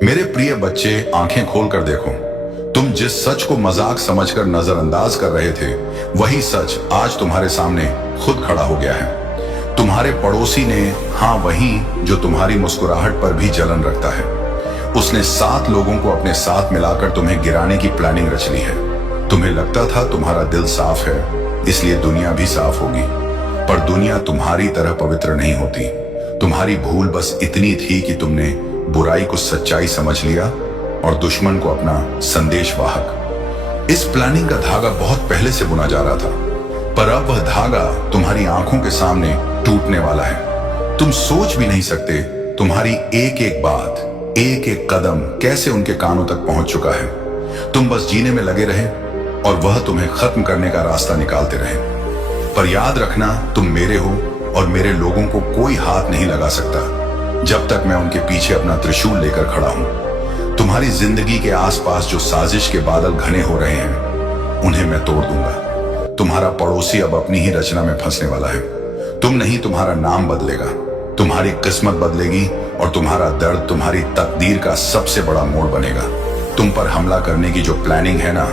मेरे प्रिय बच्चे, आंखें खोलकर देखो। तुम जिस सच को मजाक समझकर नजरअंदाज कर रहे थे, वही सच आज तुम्हारे सामने खुद खड़ा हो गया है। तुम्हारे पड़ोसी ने, हाँ वही जो तुम्हारी मुस्कुराहट पर भी जलन रखता है, उसने 7 लोगों को अपने साथ मिलाकर तुम्हें गिराने की प्लानिंग रच ली है। तुम्हें लगता था तुम्हारा दिल साफ है, इसलिए दुनिया भी साफ होगी, पर दुनिया तुम्हारी तरह पवित्र नहीं होती। तुम्हारी भूल बस इतनी थी कि तुमने बुराई को सच्चाई समझ लिया और दुश्मन को अपना संदेश वाहक। इस प्लानिंग का धागा बहुत पहले से बुना जा रहा था, पर अब वह धागा तुम्हारी आंखों के सामने टूटने वाला है। तुम सोच भी नहीं सकते तुम्हारी एक एक बात, एक एक कदम कैसे उनके कानों तक पहुंच चुका है। तुम बस जीने में लगे रहे और वह तुम्हें खत्म करने का रास्ता निकालते रहे। पर याद रखना, तुम मेरे हो और मेरे लोगों को कोई हाथ नहीं लगा सकता जब तक मैं उनके पीछे अपना त्रिशूल लेकर खड़ा हूं। तुम्हारी जिंदगी के आसपास जो साजिश के बादल घने हो रहे हैं, उन्हें मैं तोड़ दूंगा। तुम्हारा पड़ोसी अब अपनी ही रचना में फंसने वाला है। तुम नहीं, तुम्हारा नाम बदलेगा, तुम्हारी किस्मत बदलेगी और तुम्हारा दर्द तुम्हारी तकदीर का सबसे बड़ा मोड़ बनेगा। तुम पर हमला करने की जो प्लानिंग है ना,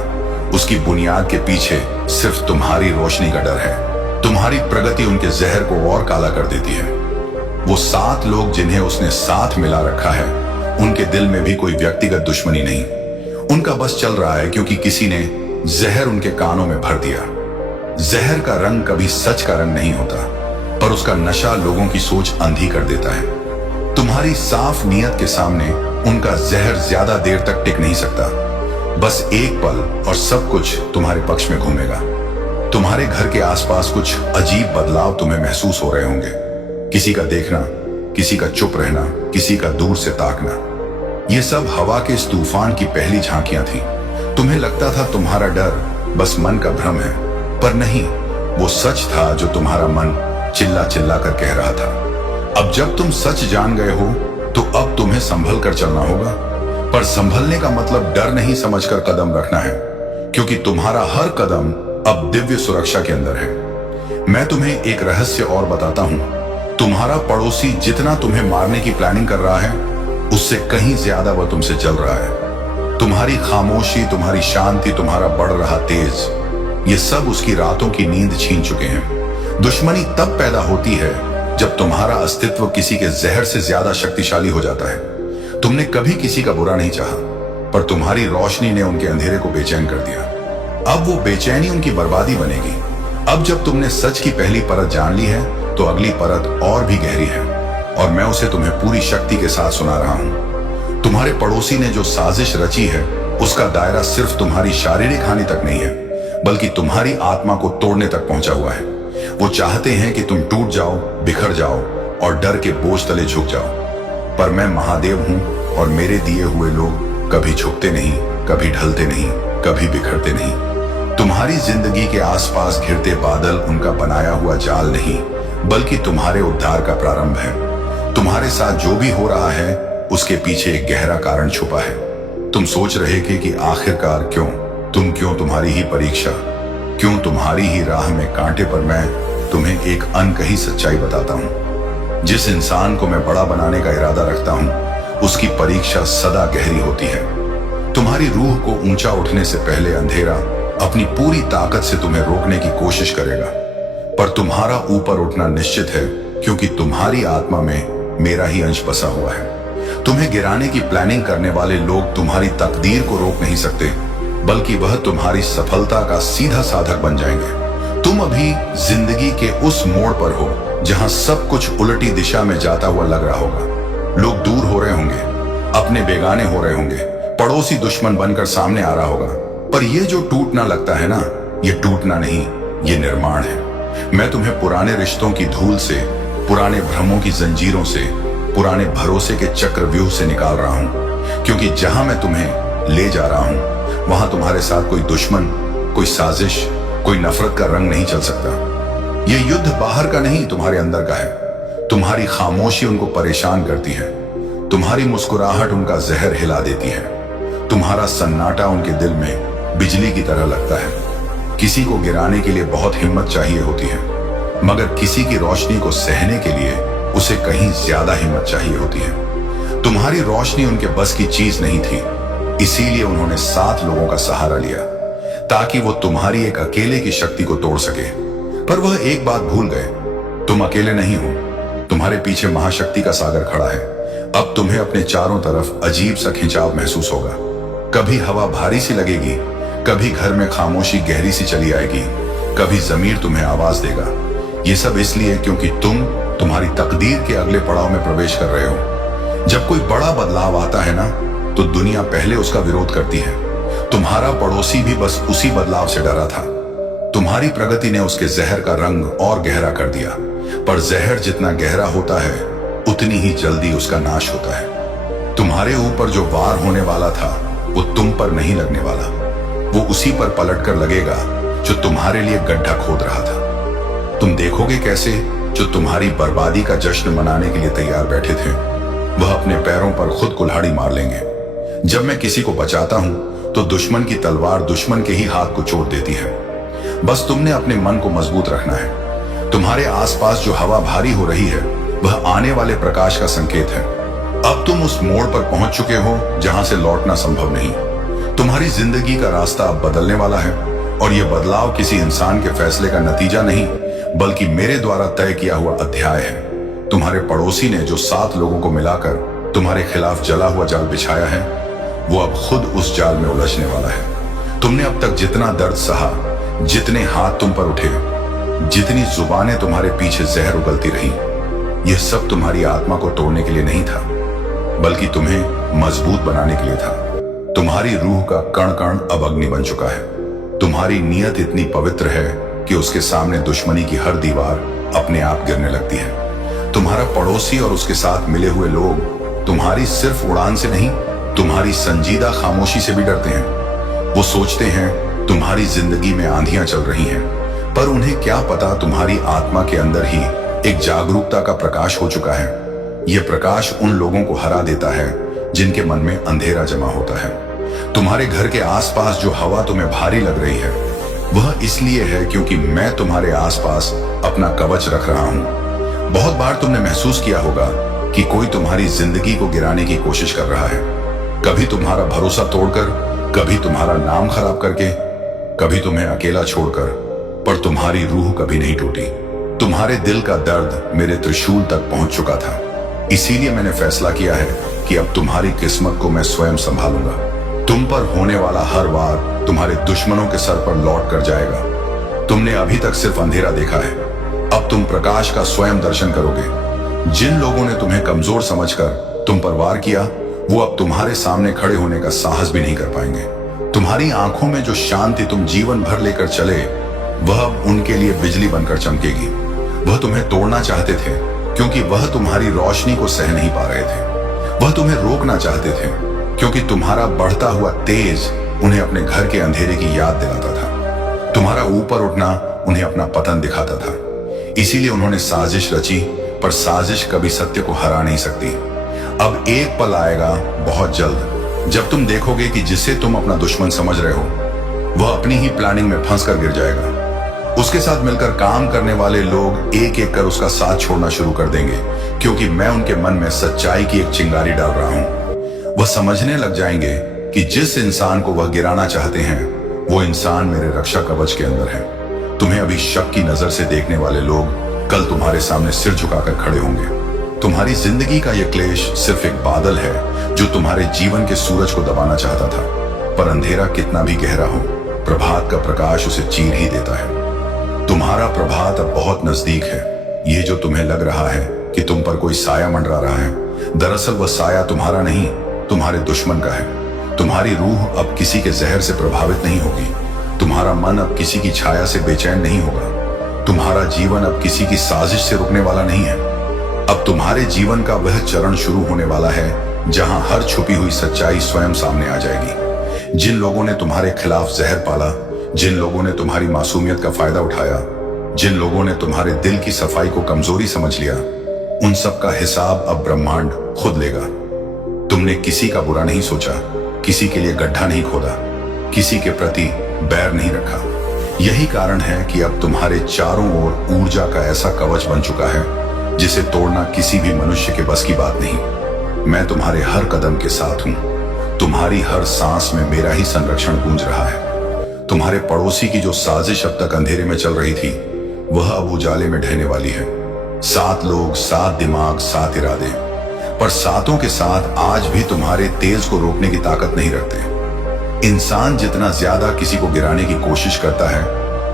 उसकी बुनियाद के पीछे सिर्फ तुम्हारी रोशनी का डर है। तुम्हारी प्रगति उनके जहर को और काला कर देती है। वो 7 लोग जिन्हें उसने साथ मिला रखा है, उनके दिल में भी कोई व्यक्तिगत दुश्मनी नहीं। उनका बस चल रहा है क्योंकि किसी ने जहर उनके कानों में भर दिया। जहर का रंग कभी सच का रंग नहीं होता, पर उसका नशा लोगों की सोच अंधी कर देता है। तुम्हारी साफ नीयत के सामने उनका जहर ज्यादा देर तक टिक नहीं सकता। बस एक पल और सब कुछ तुम्हारे पक्ष में घूमेगा। तुम्हारे घर के आसपास कुछ अजीब बदलाव तुम्हें महसूस हो रहे होंगे। किसी का देखना, किसी का चुप रहना, किसी का दूर से ताकना, ये सब हवा के इस तूफान की पहली झांकियां थी। तुम्हें लगता था तुम्हारा डर बस मन का भ्रम है, पर नहीं, वो सच था जो तुम्हारा मन चिल्ला चिल्ला कर कह रहा था। अब जब तुम सच जान गए हो, तो अब तुम्हें संभल कर चलना होगा। पर संभलने का मतलब डर नहीं समझकर कदम रखना है, क्योंकि तुम्हारा हर कदम अब दिव्य सुरक्षा के अंदर है। मैं तुम्हें एक रहस्य और बताता हूं। तुम्हारा पड़ोसी जितना तुम्हें मारने की प्लानिंग कर रहा है, उससे कहीं ज्यादा वह तुमसे जल रहा है। तुम्हारी खामोशी, तुम्हारी शांति, तुम्हारा बढ़ रहा तेज, ये सब उसकी रातों की नींद छीन चुके हैं। दुश्मनी तब पैदा होती है जब तुम्हारा अस्तित्व किसी के जहर से ज्यादा शक्तिशाली हो जाता है। तुमने कभी किसी का बुरा नहीं चाहा, पर तुम्हारी रोशनी ने उनके अंधेरे को बेचैन कर दिया। अब वो बेचैनी उनकी बर्बादी बनेगी। अब जब तुमने सच की पहली परत जान ली है, तो अगली परत और भी गहरी है, और मैं उसे तुम्हें पूरी शक्ति के साथ सुना रहा हूं। तुम्हारे पड़ोसी ने जो साजिश रची है, उसका दायरा सिर्फ तुम्हारी शारीरिक हानि तक नहीं है, बल्कि तुम्हारी आत्मा को तोड़ने तक पहुंचा हुआ है। वो चाहते हैं कि तुम टूट जाओ, बिखर जाओ और डर के बोझ तले झुक जाओ। पर मैं महादेव हूं और मेरे दिए हुए लोग कभी झुकते नहीं, कभी ढलते नहीं, कभी बिखरते नहीं। तुम्हारी जिंदगी के आसपास घिरते बादल उनका बनाया हुआ जाल नहीं, बल्कि तुम्हारे उद्धार का प्रारंभ है। तुम्हारे साथ जो भी हो रहा है, उसके पीछे एक गहरा कारण छुपा है। तुम सोच रहे थे कि आखिरकार क्यों, तुम्हारी ही परीक्षा, क्यों तुम्हारी ही राह में कांटे, पर मैं तुम्हें एक अनकही सच्चाई बताता हूं। जिस इंसान को मैं बड़ा बनाने का इरादा रखता हूं, उसकी परीक्षा सदा गहरी होती है। तुम्हारी रूह को ऊंचा उठने से पहले अंधेरा अपनी पूरी ताकत से तुम्हें रोकने की कोशिश करेगा, पर तुम्हारा ऊपर उठना निश्चित है, क्योंकि तुम्हारी आत्मा में मेरा ही अंश बसा हुआ है। तुम्हें गिराने की प्लानिंग करने वाले लोग तुम्हारी तकदीर को रोक नहीं सकते, बल्कि वह तुम्हारी सफलता का सीधा साधक बन जाएंगे। तुम अभी जिंदगी के उस मोड़ पर हो जहां सब कुछ उल्टी दिशा में जाता हुआ लग रहा होगा। लोग दूर हो रहे होंगे, अपने बेगाने हो रहे होंगे, पड़ोसी दुश्मन बनकर सामने आ रहा होगा, पर यह जो टूटना लगता है ना, ये टूटना नहीं, ये निर्माण है। मैं तुम्हें पुराने रिश्तों की धूल से, पुराने भ्रमों की जंजीरों से, पुराने भरोसे के चक्रव्यूह से निकाल रहा हूं, क्योंकि जहां मैं तुम्हें ले जा रहा हूं, वहां तुम्हारे साथ कोई दुश्मन, कोई साजिश, कोई नफरत का रंग नहीं चल सकता। यह युद्ध बाहर का नहीं, तुम्हारे अंदर का है। तुम्हारी खामोशी उनको परेशान करती है, तुम्हारी मुस्कुराहट उनका जहर हिला देती है, तुम्हारा सन्नाटा उनके दिल में बिजली की तरह लगता है। किसी को गिराने के लिए बहुत हिम्मत चाहिए होती है, मगर किसी की रोशनी को सहने के लिए उसे कहीं ज्यादा हिम्मत चाहिए होती है। तुम्हारी रोशनी उनके बस की चीज नहीं थी, इसीलिए उन्होंने 7 लोगों का सहारा लिया ताकि वो तुम्हारी एक अकेले की शक्ति को तोड़ सके। पर वह एक बात भूल गए, तुम अकेले नहीं हो, तुम्हारे पीछे महाशक्ति का सागर खड़ा है। अब तुम्हें अपने चारों तरफ अजीब सा खिंचाव महसूस होगा। कभी हवा भारी सी लगेगी, कभी घर में खामोशी गहरी सी चली आएगी, कभी जमीर तुम्हें आवाज देगा। ये सब इसलिए क्योंकि तुम तुम्हारी तकदीर के अगले पड़ाव में प्रवेश कर रहे हो। जब कोई बड़ा बदलाव आता है ना, तो दुनिया पहले उसका विरोध करती है। तुम्हारा पड़ोसी भी बस उसी बदलाव से डरा था। तुम्हारी प्रगति ने उसके जहर का रंग और गहरा कर दिया, पर जहर जितना गहरा होता है उतनी ही जल्दी उसका नाश होता है। तुम्हारे ऊपर जो वार होने वाला था वो तुम पर नहीं लगने वाला, वो उसी पर पलटकर लगेगा जो तुम्हारे लिए गड्ढा खोद रहा था। तुम देखोगे कैसे जो तुम्हारी बर्बादी का जश्न मनाने के लिए तैयार बैठे थे, वह अपने पैरों पर खुद कुल्हाड़ी मार लेंगे। जब मैं किसी को बचाता हूं तो दुश्मन की तलवार दुश्मन के ही हाथ को चोट देती है। बस तुमने अपने मन को मजबूत रखना है। तुम्हारे आसपास जो हवा भारी हो रही है वह आने वाले प्रकाश का संकेत है। अब तुम उस मोड़ पर पहुंच चुके हो जहां से लौटना संभव नहीं। तुम्हारी जिंदगी का रास्ता अब बदलने वाला है, और यह बदलाव किसी इंसान के फैसले का नतीजा नहीं बल्कि मेरे द्वारा तय किया हुआ अध्याय है। तुम्हारे पड़ोसी ने जो 7 लोगों को मिलाकर तुम्हारे खिलाफ जला हुआ जाल बिछाया है, वो अब खुद उस जाल में उलझने वाला है। तुमने अब तक जितना दर्द सहा, जितने हाथ तुम पर उठे, जितनी जुबानें तुम्हारे पीछे जहर उगलती रही, यह सब तुम्हारी आत्मा को तोड़ने के लिए नहीं था बल्कि तुम्हें मजबूत बनाने के लिए था। तुम्हारी रूह का कण कण अब अग्नि बन चुका है। तुम्हारी नीयत इतनी पवित्र है कि उसके सामने दुश्मनी की हर दीवार अपने आप गिरने लगती है। तुम्हारा पड़ोसी और उसके साथ मिले हुए लोग तुम्हारी सिर्फ उड़ान से नहीं, तुम्हारी संजीदा खामोशी से भी डरते हैं। वो सोचते हैं तुम्हारी जिंदगी में आंधियां चल रही हैं, पर उन्हें क्या पता तुम्हारी आत्मा के अंदर ही एक जागरूकता का प्रकाश हो चुका है। यह प्रकाश उन लोगों को हरा देता है जिनके मन में अंधेरा जमा होता है। तुम्हारे घर के आसपास जो हवा तुम्हें भारी लग रही है वह इसलिए है क्योंकि मैं तुम्हारे आसपास अपना कवच रख रहा हूं। बहुत बार तुमने महसूस किया होगा कि कोई तुम्हारी जिंदगी को गिराने की कोशिश कर रहा है, कभी तुम्हारा भरोसा तोड़कर, कभी तुम्हारा नाम खराब करके, कभी तुम्हें अकेला छोड़कर, पर तुम्हारी रूह कभी नहीं टूटी। तुम्हारे दिल का दर्द मेरे त्रिशूल तक पहुंच चुका था, इसीलिए मैंने फैसला किया है कि अब तुम्हारी किस्मत को मैं स्वयं संभालूंगा। तुम पर होने वाला हर वार तुम्हारे दुश्मनों के सर पर लौट कर जाएगा। तुमने अभी तक सिर्फ अंधेरा देखा है, अब तुम प्रकाश का स्वयं दर्शन करोगे। जिन लोगों ने तुम्हें कमजोर समझकर तुम पर वार किया, वो अब तुम्हारे सामने खड़े होने का साहस भी नहीं कर पाएंगे। तुम्हारी आंखों में जो शांति तुम जीवन भर लेकर चले, वह अब उनके लिए बिजली बनकर चमकेगी। वह तुम्हें तोड़ना चाहते थे क्योंकि वह तुम्हारी रोशनी को सह नहीं पा रहे थे। वह तुम्हें रोकना चाहते थे क्योंकि तुम्हारा बढ़ता हुआ तेज उन्हें अपने घर के अंधेरे की याद दिलाता था। तुम्हारा ऊपर उठना उन्हें अपना पतन दिखाता था। इसीलिए उन्होंने साजिश रची, पर साजिश कभी सत्य को हरा नहीं सकती। अब एक पल आएगा बहुत जल्द जब तुम देखोगे कि जिसे तुम अपना दुश्मन समझ रहे हो वह अपनी ही प्लानिंग में फंस कर गिर जाएगा। उसके साथ मिलकर काम करने वाले लोग एक एक कर उसका साथ छोड़ना शुरू कर देंगे, क्योंकि मैं उनके मन में सच्चाई की एक चिंगारी डाल रहा हूं। वह समझने लग जाएंगे कि जिस इंसान को वह गिराना चाहते हैं वो इंसान मेरे रक्षा कवच के अंदर है। तुम्हें अभी शक की नजर से देखने वाले लोग कल तुम्हारे सामने सिर झुकाकर खड़े होंगे। तुम्हारी जिंदगी का यह क्लेश सिर्फ एक बादल है जो तुम्हारे जीवन के सूरज को दबाना चाहता था, पर अंधेरा कितना भी गहरा हो, प्रभात का प्रकाश उसे चीर ही देता है। तुम्हारा प्रभात अब बहुत नजदीक है। ये जो तुम्हें लग रहा है कि तुम पर कोई साया मंडरा रहा है, दरअसल वह साया तुम्हारा नहीं, तुम्हारे दुश्मन का है। तुम्हारी रूह अब किसी के जहर से प्रभावित नहीं होगी। तुम्हारा मन अब किसी की छाया से बेचैन नहीं होगा। तुम्हारा जीवन अब किसी की साजिश से रुकने वाला नहीं है। अब तुम्हारे जीवन का वह चरण शुरू होने वाला है जहां हर छुपी हुई सच्चाई स्वयं सामने आ जाएगी। जिन लोगों ने तुम्हारे खिलाफ जहर पाला, जिन लोगों ने तुम्हारी मासूमियत का फायदा उठाया, जिन लोगों ने तुम्हारे दिल की सफाई को कमजोरी समझ लिया, उन सब का हिसाब अब ब्रह्मांड खुद लेगा। तुमने किसी का बुरा नहीं सोचा, किसी के लिए गड्ढा नहीं खोदा, किसी के प्रति बैर नहीं रखा। यही कारण है कि अब तुम्हारे चारों ओर ऊर्जा का ऐसा कवच बन चुका है जिसे तोड़ना किसी भी मनुष्य के बस की बात नहीं। मैं तुम्हारे हर कदम के साथ हूं। तुम्हारी हर सांस में मेरा ही संरक्षण गूंज रहा है। तुम्हारे पड़ोसी की जो साजिश अब तक अंधेरे में चल रही थी, वह अब उजाले में ढहने वाली है। 7 लोग, 7 दिमाग, 7 इरादे, पर सातों के साथ आज भी तुम्हारे तेज को रोकने की ताकत नहीं रखते। इंसान जितना ज्यादा किसी को गिराने की कोशिश करता है,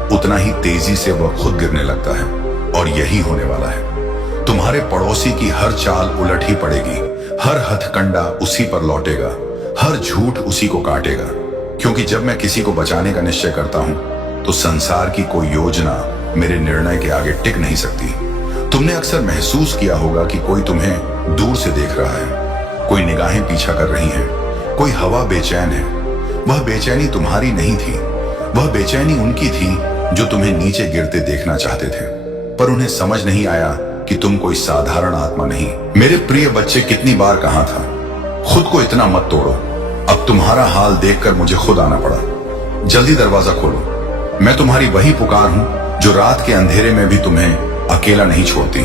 उतना ही तेजी से वह खुद गिरने लगता है, और यही होने वाला है। तुम्हारे पड़ोसी की हर चाल उलट ही पड़ेगी, हर हथकंडा उसी पर लौटेगा, हर झूठ उसी को काटेगा। क्योंकि जब मैं किसी को बचाने का निश्चय करता हूं, तो संसार की कोई योजना मेरे निर्णय के आगे टिक नहीं सकती। तुमने अक्सर महसूस किया होगा कि कोई तुम्हें दूर से देख रहा है, कोई निगाहें पीछा कर रही हैं, कोई हवा बेचैन है। वह बेचैनी तुम्हारी नहीं थी, वह बेचैनी उनकी थी जो तुम्हें नीचे गिरते देखना चाहते थे, पर उन्हें समझ नहीं आया कि तुम कोई साधारण आत्मा नहीं। मेरे प्रिय बच्चे, कितनी बार कहा था, खुद को इतना मत तोड़ो। अब तुम्हारा हाल देखकर मुझे खुद आना पड़ा। जल्दी दरवाजा खोलो। मैं तुम्हारी वही पुकार हूं जो रात के अंधेरे में भी तुम्हें अकेला नहीं छोड़ती।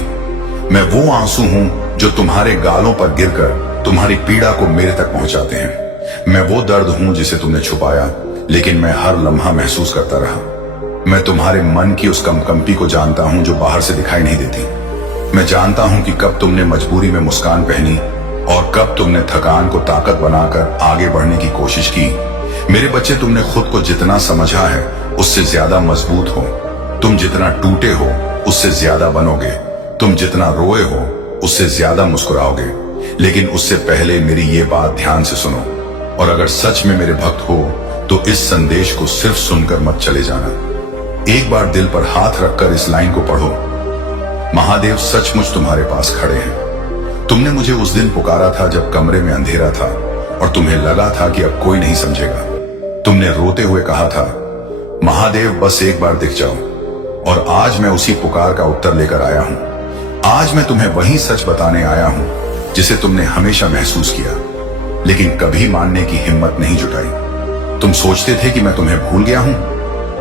मैं वो आंसू हूं जो तुम्हारे गालों पर गिरकर तुम्हारी पीड़ा को मेरे तक पहुंचाते हैं। मैं वो दर्द हूं जिसे तुमने छुपाया, लेकिन मैं हर लम्हा महसूस करता रहा। मैं तुम्हारे मन की उस कंपकंपी को जानता हूं जो बाहर से दिखाई नहीं देती। मैं जानता हूं कि कब तुमने मजबूरी में मुस्कान पहनी और कब तुमने थकान को ताकत बनाकर आगे बढ़ने की कोशिश की। मेरे बच्चे, तुमने खुद को जितना समझा है उससे ज्यादा मजबूत हो। तुम जितना टूटे हो उससे ज्यादा बनोगे। तुम जितना रोए हो उससे ज्यादा मुस्कुराओगे। लेकिन उससे पहले मेरी ये बात ध्यान से सुनो, और अगर सच में मेरे भक्त हो तो इस संदेश को सिर्फ सुनकर मत चले जाना। एक बार दिल पर हाथ रखकर इस लाइन को पढ़ो। महादेव सचमुच तुम्हारे पास खड़े हैं। तुमने मुझे उस दिन पुकारा था जब कमरे में अंधेरा था और तुम्हें लगा था कि अब कोई नहीं समझेगा। तुमने रोते हुए कहा था, महादेव बस एक बार दिख जाओ। और आज मैं उसी पुकार का उत्तर लेकर आया हूं। आज मैं तुम्हें वही सच बताने आया हूं जिसे तुमने हमेशा महसूस किया, लेकिन कभी मानने की हिम्मत नहीं जुटाई। तुम सोचते थे कि मैं तुम्हें भूल गया हूं।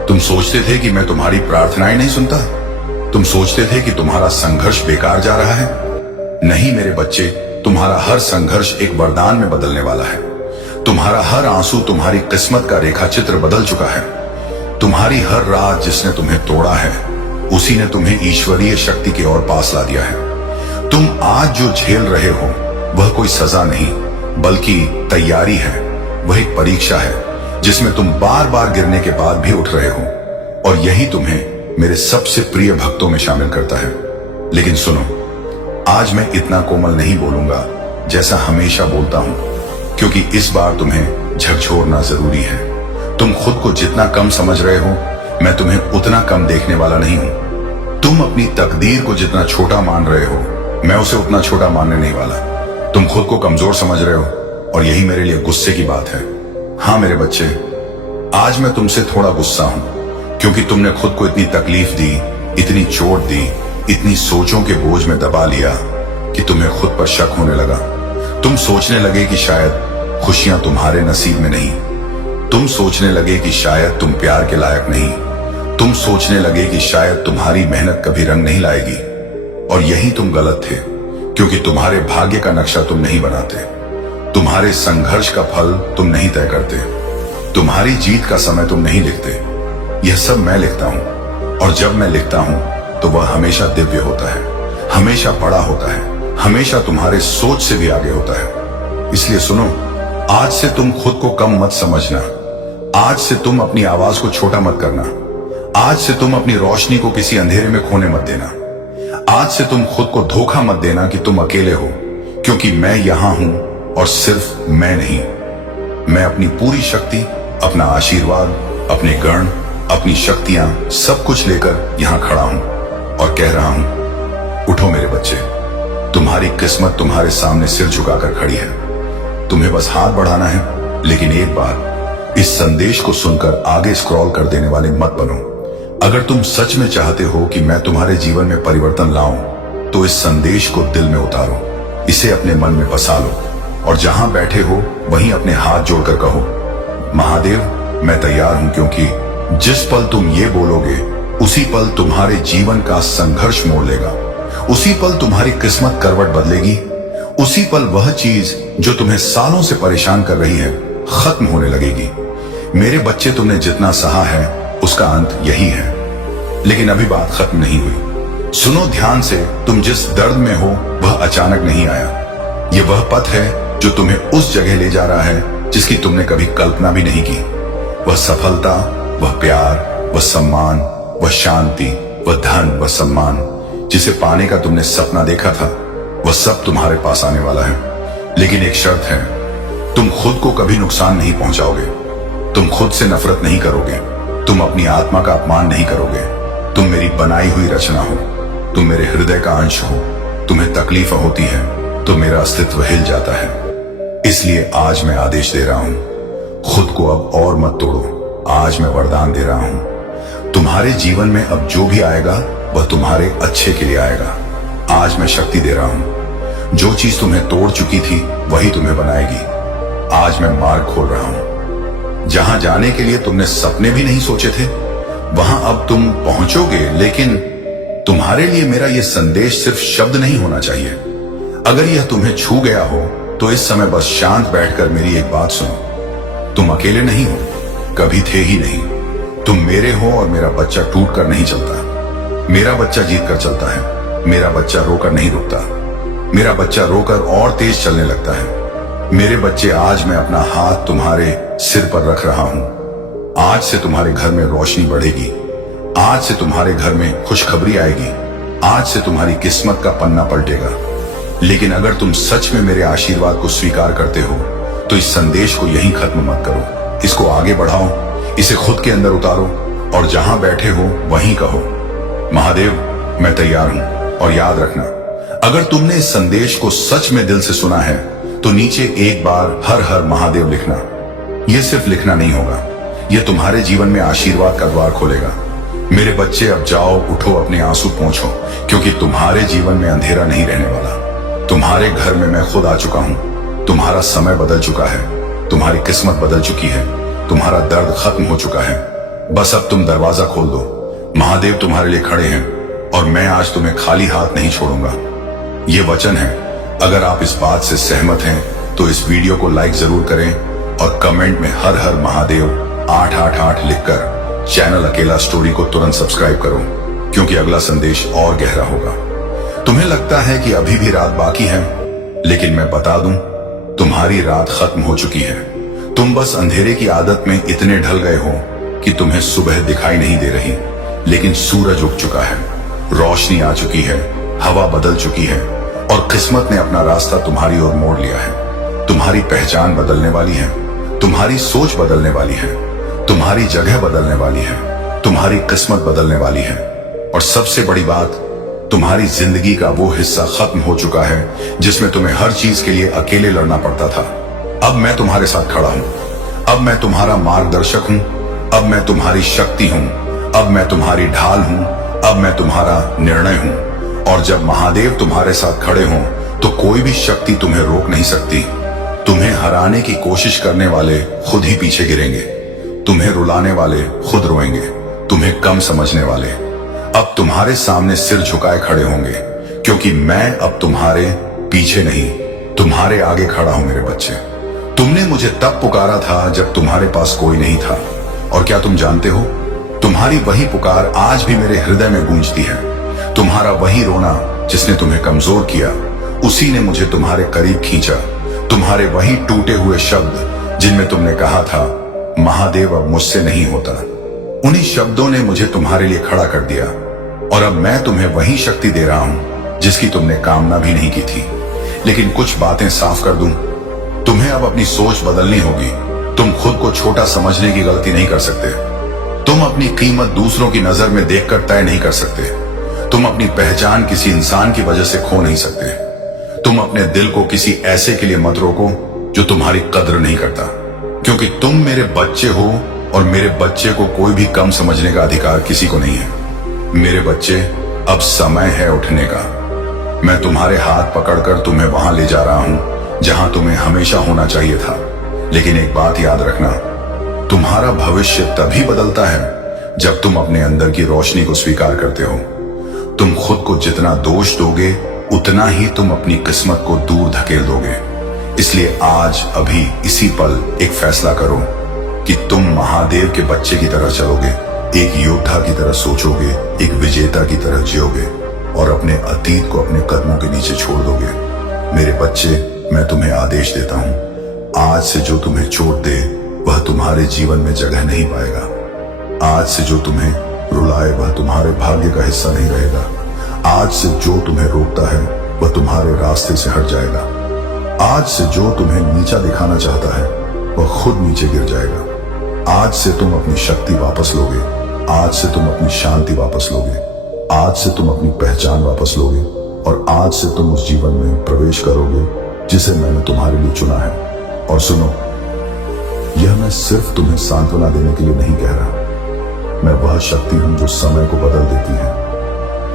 तुम सोचते थे कि मैं तुम्हारी प्रार्थनाएं नहीं सुनता। तुम सोचते थे कि तुम्हारा संघर्ष बेकार जा रहा है। नहीं मेरे बच्चे, तुम्हारा हर संघर्ष एक वरदान में बदलने वाला है। तुम्हारा हर आंसू तुम्हारी किस्मत का रेखा चित्र बदल चुका है। तुम्हारी हर रात जिसने तुम्हें तोड़ा है, उसी ने तुम्हें ईश्वरीय शक्ति की ओर पास ला दिया है। तुम आज जो झेल रहे हो वह कोई सजा नहीं, बल्कि तैयारी है। वह एक परीक्षा है जिसमें तुम बार बार गिरने के बाद भी उठ रहे हो, और यही तुम्हें मेरे सबसे प्रिय भक्तों में शामिल करता है। लेकिन सुनो, आज मैं इतना कोमल नहीं बोलूंगा जैसा हमेशा बोलता हूं, क्योंकि इस बार तुम्हें झकझोरना जरूरी है। तुम खुद को जितना कम समझ रहे हो, मैं तुम्हें उतना कम देखने वाला नहीं हूं। तुम अपनी तकदीर को जितना छोटा मान रहे हो, मैं उसे उतना छोटा मानने नहीं वाला। तुम खुद को कमजोर समझ रहे हो, और यही मेरे लिए गुस्से की बात है। हाँ मेरे बच्चे, आज मैं तुमसे थोड़ा गुस्सा हूं, क्योंकि तुमने खुद को इतनी तकलीफ दी, इतनी चोट दी, इतनी सोचों के बोझ में दबा लिया कि तुम्हें खुद पर शक होने लगा। तुम सोचने लगे कि शायद खुशियां तुम्हारे नसीब में नहीं। तुम सोचने लगे कि शायद तुम प्यार के लायक नहीं। तुम सोचने लगे कि शायद तुम्हारी मेहनत कभी रंग नहीं लाएगी। और यही तुम गलत थे, क्योंकि तुम्हारे भाग्य का नक्शा तुम नहीं बनाते। तुम्हारे संघर्ष का फल तुम नहीं तय करते। तुम्हारी जीत का समय तुम नहीं लिखते। यह सब मैं लिखता हूं, और जब मैं लिखता हूं तो वह हमेशा दिव्य होता है, हमेशा बड़ा होता है, हमेशा तुम्हारे सोच से भी आगे होता है। इसलिए सुनो, आज से तुम खुद को कम मत समझना। आज से तुम अपनी आवाज को छोटा मत करना। आज से तुम अपनी रोशनी को किसी अंधेरे में खोने मत देना। आज से तुम खुद को धोखा मत देना कि तुम अकेले हो, क्योंकि मैं यहां हूं, और सिर्फ मैं नहीं, मैं अपनी पूरी शक्ति, अपना आशीर्वाद, अपने गण, अपनी शक्तियां सब कुछ लेकर यहां खड़ा हूं और कह रहा हूं, उठो मेरे बच्चे। तुम्हारी किस्मत तुम्हारे सामने सिर झुकाकर खड़ी है। तुम्हें बस हाथ बढ़ाना है। लेकिन एक बार इस संदेश को सुनकर आगे स्क्रॉल कर देने वाले मत बनो। अगर तुम सच में चाहते हो कि मैं तुम्हारे जीवन में परिवर्तन लाऊं, तो इस संदेश को दिल में उतारो, इसे अपने मन में बसा लो, और जहां बैठे हो वहीं अपने हाथ जोड़कर कहो, महादेव मैं तैयार हूं, क्योंकि जिस पल तुम ये बोलोगे, उसी पल तुम्हारे जीवन का संघर्ष मोड़ लेगा। उसी पल तुम्हारी किस्मत करवट बदलेगी। उसी पल वह चीज जो तुम्हें सालों से परेशान कर रही है खत्म होने लगेगी। मेरे बच्चे, तुमने जितना सहा है उसका अंत यही है। लेकिन अभी बात खत्म नहीं हुई। सुनो ध्यान से, तुम जिस दर्द में हो वह अचानक नहीं आया। यह वह पथ है जो तुम्हें उस जगह ले जा रहा है जिसकी तुमने कभी कल्पना भी नहीं की। वह सफलता, वह प्यार, वह सम्मान, वह शांति, वह धन, वह सम्मान जिसे पाने का तुमने सपना देखा था, वह सब तुम्हारे पास आने वाला है। लेकिन एक शर्त है, तुम खुद को कभी नुकसान नहीं पहुंचाओगे। तुम खुद से नफरत नहीं करोगे। तुम अपनी आत्मा का अपमान नहीं करोगे। तुम मेरी बनाई हुई रचना हो। तुम मेरे हृदय का अंश हो। तुम्हें तकलीफ होती है तो मेरा अस्तित्व हिल जाता है। इसलिए आज मैं आदेश दे रहा हूं, खुद को अब और मत तोड़ो। आज मैं वरदान दे रहा हूं, तुम्हारे जीवन में अब जो भी आएगा वह तुम्हारे अच्छे के लिए आएगा। आज मैं शक्ति दे रहा हूं, जो चीज तुम्हें तोड़ चुकी थी वही तुम्हें बनाएगी। आज मैं मार्ग खोल रहा हूं, जहां जाने के लिए तुमने सपने भी नहीं सोचे थे वहां अब तुम पहुंचोगे। लेकिन तुम्हारे लिए मेरा यह संदेश सिर्फ शब्द नहीं होना चाहिए। अगर यह तुम्हें छू गया हो तो इस समय बस शांत बैठकर मेरी एक बात सुनो। तुम अकेले नहीं हो, कभी थे ही नहीं। तुम मेरे हो और मेरा बच्चा टूट कर नहीं चलता। मेरा बच्चा जीत कर चलता है। मेरा बच्चा रोकर नहीं रुकता। मेरा बच्चा रोकर और तेज चलने लगता है। मेरे बच्चे, आज मैं अपना हाथ तुम्हारे सिर पर रख रहा हूं। आज से तुम्हारे घर में रोशनी बढ़ेगी। आज से तुम्हारे घर में खुशखबरी आएगी। आज से तुम्हारी किस्मत का पन्ना पलटेगा। लेकिन अगर तुम सच में मेरे आशीर्वाद को स्वीकार करते हो तो इस संदेश को यहीं खत्म मत करो। इसको आगे बढ़ाओ, इसे खुद के अंदर उतारो और जहां बैठे हो वहीं कहो, महादेव मैं तैयार हूं। और याद रखना, अगर तुमने इस संदेश को सच में दिल से सुना है तो नीचे एक बार हर हर महादेव लिखना। यह सिर्फ लिखना नहीं होगा, यह तुम्हारे जीवन में आशीर्वाद का द्वार खोलेगा। मेरे बच्चे, अब जाओ, उठो, अपने आंसू पोंछो, क्योंकि तुम्हारे जीवन में अंधेरा नहीं रहने वाला। तुम्हारे घर में मैं खुद आ चुका हूं। तुम्हारा समय बदल चुका है। तुम्हारी किस्मत बदल चुकी है। तुम्हारा दर्द खत्म हो चुका है। बस अब तुम दरवाजा खोल दो। महादेव तुम्हारे लिए खड़े हैं और मैं आज तुम्हें खाली हाथ नहीं छोड़ूंगा। ये वचन है। अगर आप इस बात से सहमत हैं तो इस वीडियो को लाइक जरूर करें और कमेंट में हर हर महादेव 888 लिखकर चैनल अकेला स्टोरी को तुरंत सब्सक्राइब करो, क्योंकि अगला संदेश और गहरा होगा। तुम्हें लगता है कि अभी भी रात बाकी है, लेकिन मैं बता दूं, तुम्हारी रात खत्म हो चुकी है। तुम बस अंधेरे की आदत में इतने ढल गए हो कि तुम्हें सुबह दिखाई नहीं दे रही, लेकिन सूरज उग चुका है, रोशनी आ चुकी है, हवा बदल चुकी है और किस्मत ने अपना रास्ता तुम्हारी ओर मोड़ लिया है। तुम्हारी पहचान बदलने वाली है। तुम्हारी सोच बदलने वाली है। तुम्हारी जगह बदलने वाली है। तुम्हारी किस्मत बदलने वाली है। और सबसे बड़ी बात, तुम्हारी जिंदगी का वो हिस्सा खत्म हो चुका है जिसमें तुम्हें हर चीज के लिए अकेले लड़ना पड़ता था। अब मैं तुम्हारे साथ खड़ा हूं। अब मैं तुम्हारा मार्गदर्शक हूं। अब मैं तुम्हारी शक्ति हूं। अब मैं तुम्हारी ढाल हूं। अब मैं तुम्हारा निर्णय हूं। और जब महादेव तुम्हारे साथ खड़े हों तो कोई भी शक्ति तुम्हें रोक नहीं सकती। तुम्हें हराने की कोशिश करने वाले खुद ही पीछे गिरेंगे। तुम्हें रुलाने वाले खुद रोएंगे। तुम्हें कम समझने वाले अब तुम्हारे सामने सिर झुकाए खड़े होंगे, क्योंकि मैं अब तुम्हारे पीछे नहीं, तुम्हारे आगे खड़ा हूं। मेरे बच्चे, तुमने मुझे तब पुकारा था जब तुम्हारे पास कोई नहीं था। और क्या तुम जानते हो, तुम्हारी वही पुकार आज भी मेरे हृदय में गूंजती है। तुम्हारा वही रोना जिसने तुम्हें कमजोर किया, उसी ने मुझे तुम्हारे करीब खींचा। तुम्हारे वही टूटे हुए शब्द जिनमें तुमने कहा था, महादेव अब मुझसे नहीं होता, उन्हीं शब्दों ने मुझे तुम्हारे लिए खड़ा कर दिया। और अब मैं तुम्हें वही शक्ति दे रहा हूं जिसकी तुमने कामना भी नहीं की थी। लेकिन कुछ बातें साफ कर दूं, तुम्हें अब अपनी सोच बदलनी होगी। तुम खुद को छोटा समझने की गलती नहीं कर सकते। तुम अपनी कीमत दूसरों की नजर में देखकर तय नहीं कर सकते। तुम अपनी पहचान किसी इंसान की वजह से खो नहीं सकते। तुम अपने दिल को किसी ऐसे के लिए मत रोको जो तुम्हारी कद्र नहीं करता, क्योंकि तुम मेरे बच्चे हो और मेरे बच्चे को कोई भी कम समझने का अधिकार किसी को नहीं है। मेरे बच्चे, अब समय है उठने का। मैं तुम्हारे हाथ पकड़कर तुम्हें वहां ले जा रहा हूं जहां तुम्हें हमेशा होना चाहिए था। लेकिन एक बात याद रखना, तुम्हारा भविष्य तभी बदलता है जब तुम अपने अंदर की रोशनी को स्वीकार करते हो। तुम खुद को जितना दोष दोगे उतना ही तुम अपनी किस्मत को दूर धकेल दोगे। इसलिए आज अभी इसी पल एक फैसला करो कि तुम महादेव के बच्चे की तरह चलोगे, एक योद्धा की तरह सोचोगे, एक विजेता की तरह जियोगे और अपने अतीत को अपने कदमों के नीचे छोड़ दोगे। मेरे बच्चे, मैं तुम्हें आदेश देता हूं, आज से जो तुम्हें चोट दे वह तुम्हारे जीवन में जगह नहीं पाएगा। आज से जो तुम्हें रुलाए वह तुम्हारे भाग्य का हिस्सा नहीं रहेगा। आज से जो तुम्हें रोकता है वह तुम्हारे रास्ते से हट जाएगा। आज से जो तुम्हें नीचा दिखाना चाहता है वह खुद नीचे गिर जाएगा। आज से तुम अपनी शक्ति वापस लोगे। आज से तुम अपनी शांति वापस लोगे। आज से तुम अपनी पहचान वापस लोगे और आज से तुम उस जीवन में प्रवेश करोगे जिसे मैंने तुम्हारे लिए चुना है। और सुनो, यह मैं सिर्फ तुम्हें सांत्वना देने के लिए नहीं कह रहा। मैं वह शक्ति हूं जो समय को बदल देती है।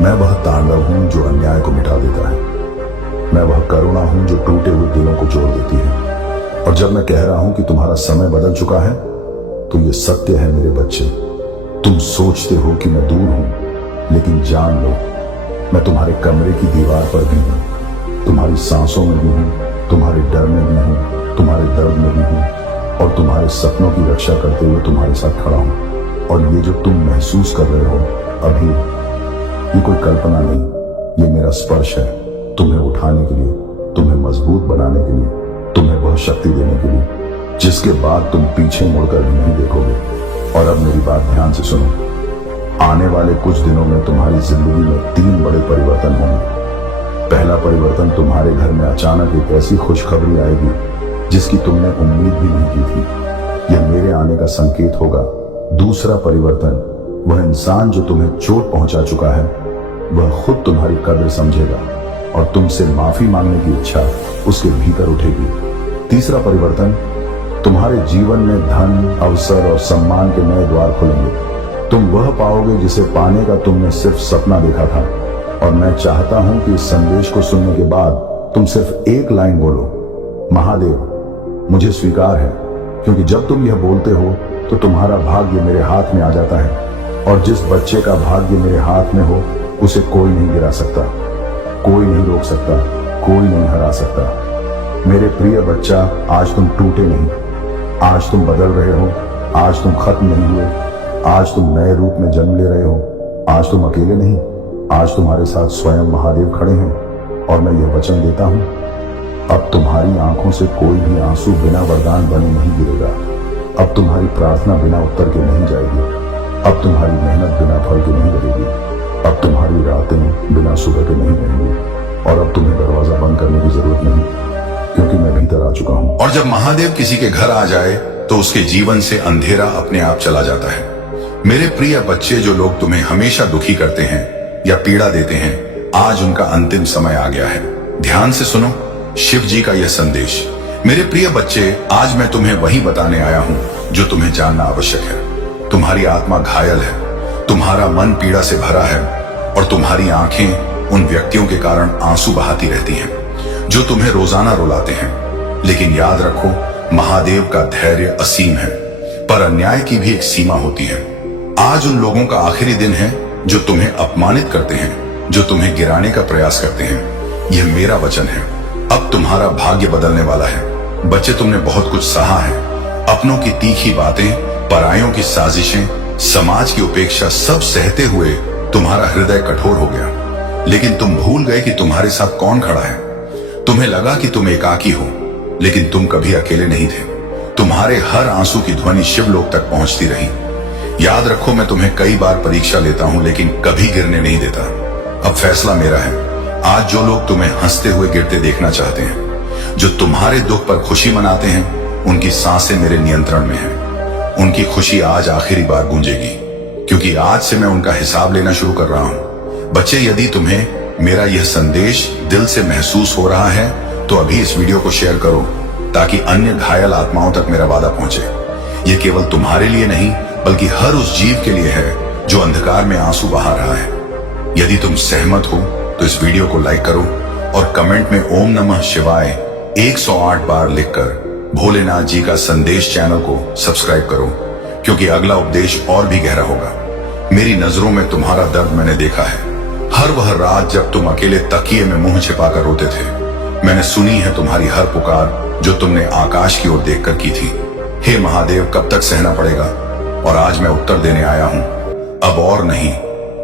मैं वह तांडव हूं जो अन्याय को मिटा देता है। मैं वह करुणा हूं जो टूटे हुए दिलों को जोड़ देती है। और जब मैं कह रहा हूं कि तुम्हारा समय बदल चुका है तो यह सत्य है मेरे बच्चे। तुम सोचते हो कि मैं दूर हूं, लेकिन जान लो मैं तुम्हारे कमरे की दीवार पर भी हूं, तुम्हारी सांसों में भी हूं, तुम्हारे डर में भी हूं, तुम्हारे दर्द में भी हूं और तुम्हारे सपनों की रक्षा करते हुए तुम्हारे साथ खड़ा हूं। और ये जो तुम महसूस कर रहे हो अभी, ये कोई कल्पना नहीं, ये मेरा स्पर्श है, तुम्हें उठाने के लिए, तुम्हें मजबूत बनाने के लिए, तुम्हें वह शक्ति देने के लिए जिसके बाद तुम पीछे मुड़कर भी नहीं देखोगे। और अब मेरी बात ध्यान से सुनो, आने वाले कुछ दिनों में तुम्हारी जिंदगी में 3 बड़े परिवर्तन होंगे। पहला परिवर्तन, तुम्हारे घर में अचानक एक ऐसी खुशखबरी आएगी जिसकी तुमने उम्मीद भी नहीं की थी। यह मेरे आने का संकेत होगा। दूसरा परिवर्तन, वह इंसान जो तुम्हें चोट पहुंचा चुका है वह खुद तुम्हारी कदर समझेगा और तुमसे माफी मांगने की इच्छा उसके भीतर उठेगी। तीसरा परिवर्तन, तुम्हारे जीवन में धन, अवसर और सम्मान के नए द्वार खुलेंगे। तुम वह पाओगे जिसे पाने का तुमने सिर्फ सपना देखा था। और मैं चाहता हूं कि इस संदेश को सुनने के बाद तुम सिर्फ एक लाइन बोलो, महादेव मुझे स्वीकार है। क्योंकि जब तुम यह बोलते हो तो तुम्हारा भाग्य मेरे हाथ में आ जाता है और जिस बच्चे का भाग्य मेरे हाथ में हो उसे कोई नहीं गिरा सकता, कोई नहीं रोक सकता, कोई नहीं हरा सकता। मेरे प्रिय बच्चा, आज तुम टूटे नहीं, आज तुम बदल रहे हो, आज तुम खत्म नहीं हुए, आज तुम नए रूप में जन्म ले रहे हो। आज तुम अकेले नहीं, आज तुम्हारे साथ स्वयं महादेव खड़े हैं। और मैं यह वचन देता हूं, अब तुम्हारी आंखों से कोई भी आंसू बिना वरदान बने नहीं गिरेगा। अब तुम्हारी प्रार्थना बिना उत्तर के नहीं जाएगी। अब तुम्हारी मेहनत बिना फल के नहीं रहेगी। अब तुम्हारी रातें बिना सुबह के नहीं रहेंगी। और अब तुम्हें दरवाजा बंद करने की जरूरत नहीं, क्योंकि मैं भीतर आ चुका हूं। और जब महादेव किसी के घर आ जाए तो उसके जीवन से अंधेरा अपने आप चला जाता है। मेरे प्रिय बच्चे, जो लोग तुम्हें हमेशा दुखी करते हैं या पीड़ा देते हैं, आज उनका अंतिम समय आ गया है। ध्यान से सुनो शिव जी का यह संदेश। मेरे प्रिय बच्चे, आज मैं तुम्हें वही बताने आया हूं जो तुम्हें जानना आवश्यक है। तुम्हारी आत्मा घायल है, तुम्हारा मन पीड़ा से भरा है और तुम्हारी आंखें उन व्यक्तियों के कारण आंसू बहाती रहती हैं जो तुम्हें रोजाना रुलाते हैं। लेकिन याद रखो, महादेव का धैर्य असीम है, पर अन्याय की भी एक सीमा होती है। आज उन लोगों का आखिरी दिन है जो तुम्हें अपमानित करते हैं, जो तुम्हें गिराने का प्रयास करते हैं। यह मेरा वचन है, अब तुम्हारा भाग्य बदलने वाला है। बच्चे, तुमने बहुत कुछ सहा है, अपनों की तीखी बातें, परायों की साजिशें, समाज की उपेक्षा, सब सहते हुए तुम्हारा हृदय कठोर हो गया। लेकिन तुम भूल गए कि तुम्हारे साथ कौन खड़ा है। तुम्हें लगा कि तुम एकाकी हो, लेकिन तुम कभी अकेले नहीं थे। तुम्हारे हर आंसू की ध्वनि शिवलोक तक पहुंचती रही। याद रखो, मैं तुम्हें कई बार परीक्षा लेता हूं, लेकिन कभी गिरने नहीं देता। अब फैसला मेरा है। आज जो लोग तुम्हें हंसते हुए गिरते देखना चाहते हैं, जो तुम्हारे दुख पर खुशी मनाते हैं, उनकी सांसें मेरे नियंत्रण में हैं। उनकी खुशी आज आखिरी बार गूंजेगी, क्योंकि आज से मैं उनका हिसाब लेना शुरू कर रहा हूं। बच्चे, यदि तुम्हें मेरा यह संदेश दिल से महसूस हो रहा है तो अभी इस वीडियो को शेयर करो, ताकि अन्य घायल आत्माओं तक मेरा वादा पहुंचे। यह केवल तुम्हारे लिए नहीं, बल्कि हर उस जीव के लिए है जो अंधकार में आंसू बहा रहा है। यदि तुम सहमत हो तो इस वीडियो को लाइक करो और कमेंट में ओम नमः शिवाय 108 बार लिखकर भोलेनाथ जी का संदेश चैनल को सब्सक्राइब करो, क्योंकि अगला उपदेश और भी गहरा होगा। मेरी नजरों में तुम्हारा दर्द मैंने देखा है, हर वह रात जब तुम अकेले तकिए में मुंह छिपाकर रोते थे। मैंने सुनी है तुम्हारी हर पुकार जो तुमने आकाश की ओर देखकर की थी। हे महादेव, कब तक सहना पड़ेगा? और आज मैं उत्तर देने आया हूं। अब और नहीं,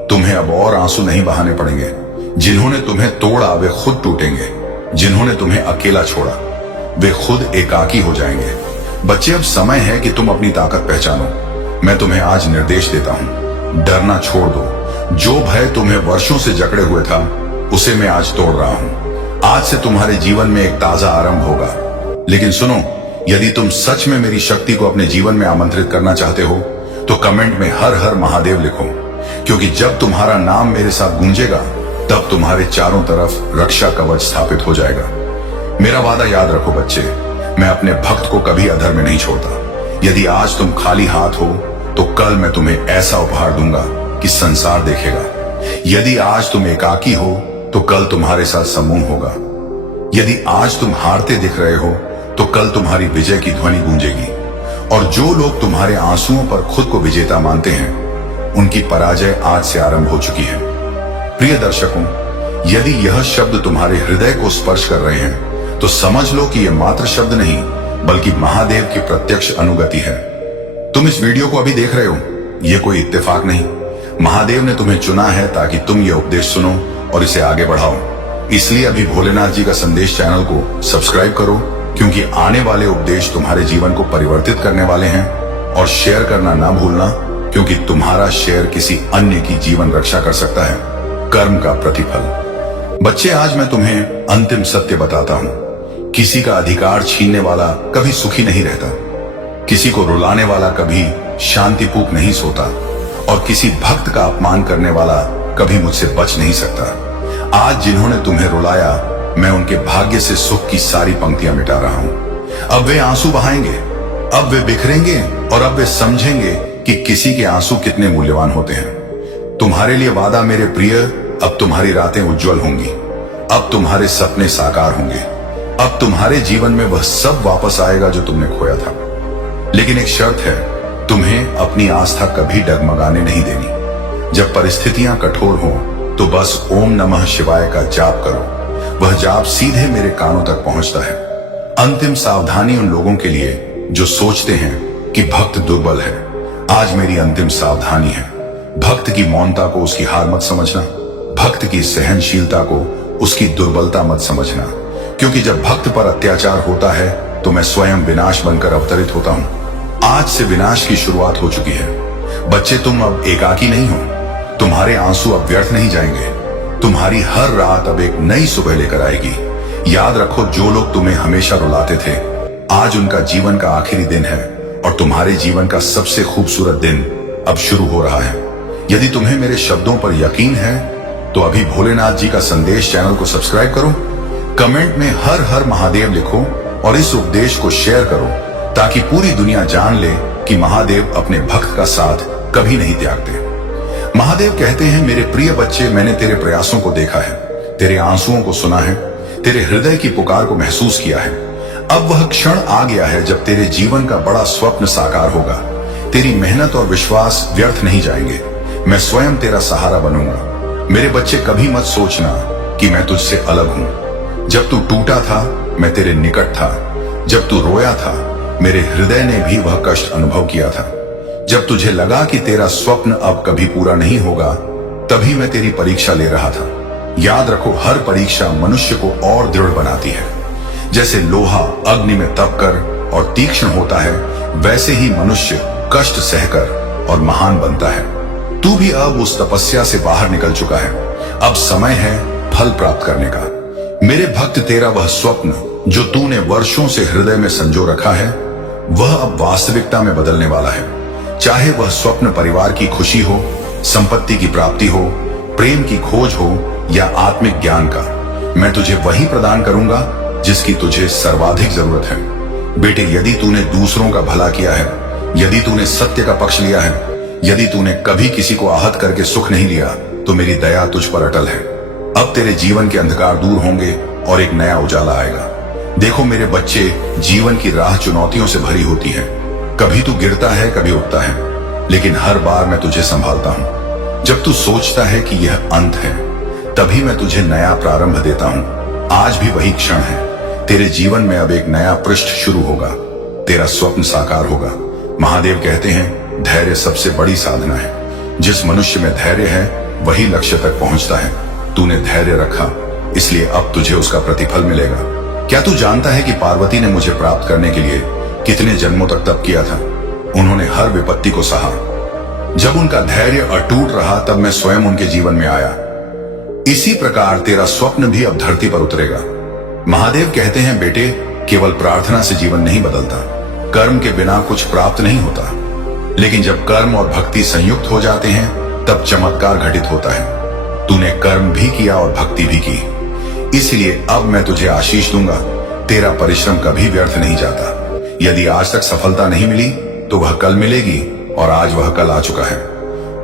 तुम्हें अब और आंसू नहीं बहाने पड़ेंगे। जिन्होंने तुम्हें तोड़ा वे खुद टूटेंगे। जिन्होंने तुम्हें अकेला छोड़ा वे खुद एकाकी हो जाएंगे। बच्चे, अब समय है कि तुम अपनी ताकत पहचानो। मैं तुम्हें आज निर्देश देता हूं, डरना छोड़ दो। जो भय तुम्हें वर्षों से जकड़े हुए था उसे मैं आज तोड़ रहा हूं। आज से तुम्हारे जीवन में एक ताजा आरंभ होगा। लेकिन सुनो, यदि तुम सच में मेरी शक्ति को अपने जीवन में आमंत्रित करना चाहते हो तो कमेंट में हर हर महादेव लिखो, क्योंकि जब तुम्हारा नाम मेरे साथ गूंजेगा तब तुम्हारे चारों तरफ रक्षा कवच स्थापित हो जाएगा। मेरा वादा याद रखो बच्चे, मैं अपने भक्त को कभी अधर में नहीं छोड़ता। यदि आज तुम खाली हाथ हो तो कल मैं तुम्हें ऐसा उपहार दूंगा कि संसार देखेगा। यदि आज तुम एकाकी हो तो कल तुम्हारे साथ समूह होगा। यदि आज तुम हारते दिख रहे हो तो कल तुम्हारी विजय की ध्वनि गूंजेगी। और जो लोग तुम्हारे आंसुओं पर खुद को विजेता मानते हैं उनकी पराजय आज से आरंभ हो चुकी है। प्रिय दर्शकों, यदि यह शब्द तुम्हारे हृदय को स्पर्श कर रहे हैं तो समझ लो कि यह मात्र शब्द नहीं बल्कि महादेव की प्रत्यक्ष अनुगति है। तुम इस वीडियो को अभी देख रहे हो, यह कोई इत्तेफाक नहीं। महादेव ने तुम्हें चुना है ताकि तुम यह उपदेश सुनो और इसे आगे बढ़ाओ। इसलिए अभी भोलेनाथ जी का संदेश चैनल को सब्सक्राइब करो, क्योंकि आने वाले उपदेश तुम्हारे जीवन को परिवर्तित करने वाले हैं। और शेयर करना ना भूलना, क्योंकि तुम्हारा शेयर किसी अन्य की जीवन रक्षा कर सकता है। कर्म का प्रतिफल। बच्चे, आज मैं तुम्हें अंतिम सत्य बताता हूं। किसी का अधिकार छीनने वाला कभी सुखी नहीं रहता। किसी को रुलाने वाला कभी शांतिपूर्वक नहीं सोता। और किसी भक्त का अपमान करने वाला कभी मुझसे बच नहीं सकता। आज जिन्होंने तुम्हें रुलाया, मैं उनके भाग्य से सुख की सारी पंक्तियां मिटा रहा हूं। अब वे आंसू बहाएंगे, अब वे बिखरेंगे और अब वे समझेंगे कि किसी के आंसू कितने मूल्यवान होते हैं। तुम्हारे लिए वादा मेरे प्रिय, अब तुम्हारी रातें उज्जवल होंगी। अब तुम्हारे सपने साकार होंगे। अब तुम्हारे जीवन में वह सब वापस आएगा जो तुमने खोया था। लेकिन एक शर्त है, तुम्हें अपनी आस्था कभी डगमगाने नहीं देनी। जब परिस्थितियां कठोर हो तो बस ओम नमः शिवाय का जाप करो। वह जाप सीधे मेरे कानों तक पहुंचता है। अंतिम सावधानी उन लोगों के लिए जो सोचते हैं कि भक्त दुर्बल है। आज मेरी अंतिम सावधानी है, भक्त की मौनता को उसकी हार मत समझना। भक्त की सहनशीलता को उसकी दुर्बलता मत समझना। क्योंकि जब भक्त पर अत्याचार होता है तो मैं स्वयं विनाश बनकर अवतरित होता हूं। आज से विनाश की शुरुआत हो चुकी है। बच्चे, तुम अब एकाकी नहीं हो। तुम्हारे आंसू अब व्यर्थ नहीं जाएंगे। तुम्हारी हर रात अब एक नई सुबह लेकर आएगी। याद रखो, जो लोग तुम्हें हमेशा रुलाते थे, आज उनका जीवन का आखिरी दिन है और तुम्हारे जीवन का सबसे खूबसूरत दिन अब शुरू हो रहा है। यदि तुम्हें मेरे शब्दों पर यकीन है तो अभी भोलेनाथ जी का संदेश चैनल को सब्सक्राइब करो, कमेंट में हर हर महादेव लिखो और इस उपदेश को शेयर करो, ताकि पूरी दुनिया जान ले कि महादेव अपने भक्त का साथ कभी नहीं त्यागते। महादेव कहते हैं, मेरे प्रिय बच्चे, मैंने तेरे प्रयासों को देखा है, तेरे आंसुओं को सुना है, तेरे हृदय की पुकार को महसूस किया है। अब वह क्षण आ गया है जब तेरे जीवन का बड़ा स्वप्न साकार होगा। तेरी मेहनत और विश्वास व्यर्थ नहीं जाएंगे। मैं स्वयं तेरा सहारा बनूंगा। मेरे बच्चे, कभी मत सोचना कि मैं तुझसे अलग हूं। जब तू टूटा था मैं तेरे निकट था। जब तू रोया था मेरे हृदय ने भी वह कष्ट अनुभव किया था। जब तुझे लगा कि तेरा स्वप्न अब कभी पूरा नहीं होगा, तभी मैं तेरी परीक्षा ले रहा था। याद रखो, हर परीक्षा मनुष्य को और दृढ़ बनाती है। जैसे लोहा अग्नि में तपकर और तीक्ष्ण होता है, वैसे ही मनुष्य कष्ट सहकर और महान बनता है। तू भी अब उस तपस्या से बाहर निकल चुका है। अब समय है फल प्राप्त करने का। मेरे भक्त, तेरा वह स्वप्न जो तूने वर्षों से हृदय में संजो रखा है, वह अब वास्तविकता में बदलने वाला है। चाहे वह स्वप्न परिवार की खुशी हो, संपत्ति की प्राप्ति हो, प्रेम की खोज हो या आत्मिक ज्ञान का, मैं तुझे वही प्रदान करूंगा जिसकी तुझे सर्वाधिक जरूरत है। बेटे, यदि तूने दूसरों का भला किया है, यदि तूने सत्य का पक्ष लिया है, यदि तूने कभी किसी को आहत करके सुख नहीं लिया, तो मेरी दया तुझ पर अटल है। अब तेरे जीवन के अंधकार दूर होंगे और एक नया उजाला आएगा। देखो मेरे बच्चे, जीवन की राह चुनौतियों से भरी होती है। कभी तू गिरता है, कभी उठता है, लेकिन हर बार मैं तुझे संभालता हूं। जब तू सोचता है कि यह अंत है, तभी मैं तुझे नया प्रारंभ देता हूँ। आज भी वही क्षण है। तेरे जीवन में अब एक नया पृष्ठ शुरू होगा। तेरा स्वप्न साकार होगा। महादेव कहते हैं धैर्य सबसे बड़ी साधना है। जिस मनुष्य में धैर्य है वही लक्ष्य तक पहुंचता है। तूने धैर्य रखा, इसलिए अब तुझे उसका प्रतिफल मिलेगा। क्या तू जानता है कि पार्वती ने मुझे प्राप्त करने के लिए कितने जन्मों तक तप किया था? उन्होंने हर विपत्ति को सहा। जब उनका धैर्य अटूट रहा तब मैं स्वयं उनके जीवन में आया। इसी प्रकार तेरा स्वप्न भी अब धरती पर उतरेगा। महादेव कहते हैं बेटे, केवल प्रार्थना से जीवन नहीं बदलता, कर्म के बिना कुछ प्राप्त नहीं होता। लेकिन जब कर्म और भक्ति संयुक्त हो जाते हैं तब चमत्कार घटित होता है। तूने कर्म भी किया और भक्ति भी की, इसलिए अब मैं तुझे आशीष दूंगा। तेरा परिश्रम कभी व्यर्थ नहीं जाता। यदि आज तक सफलता नहीं मिली तो वह कल मिलेगी, और आज वह कल आ चुका है।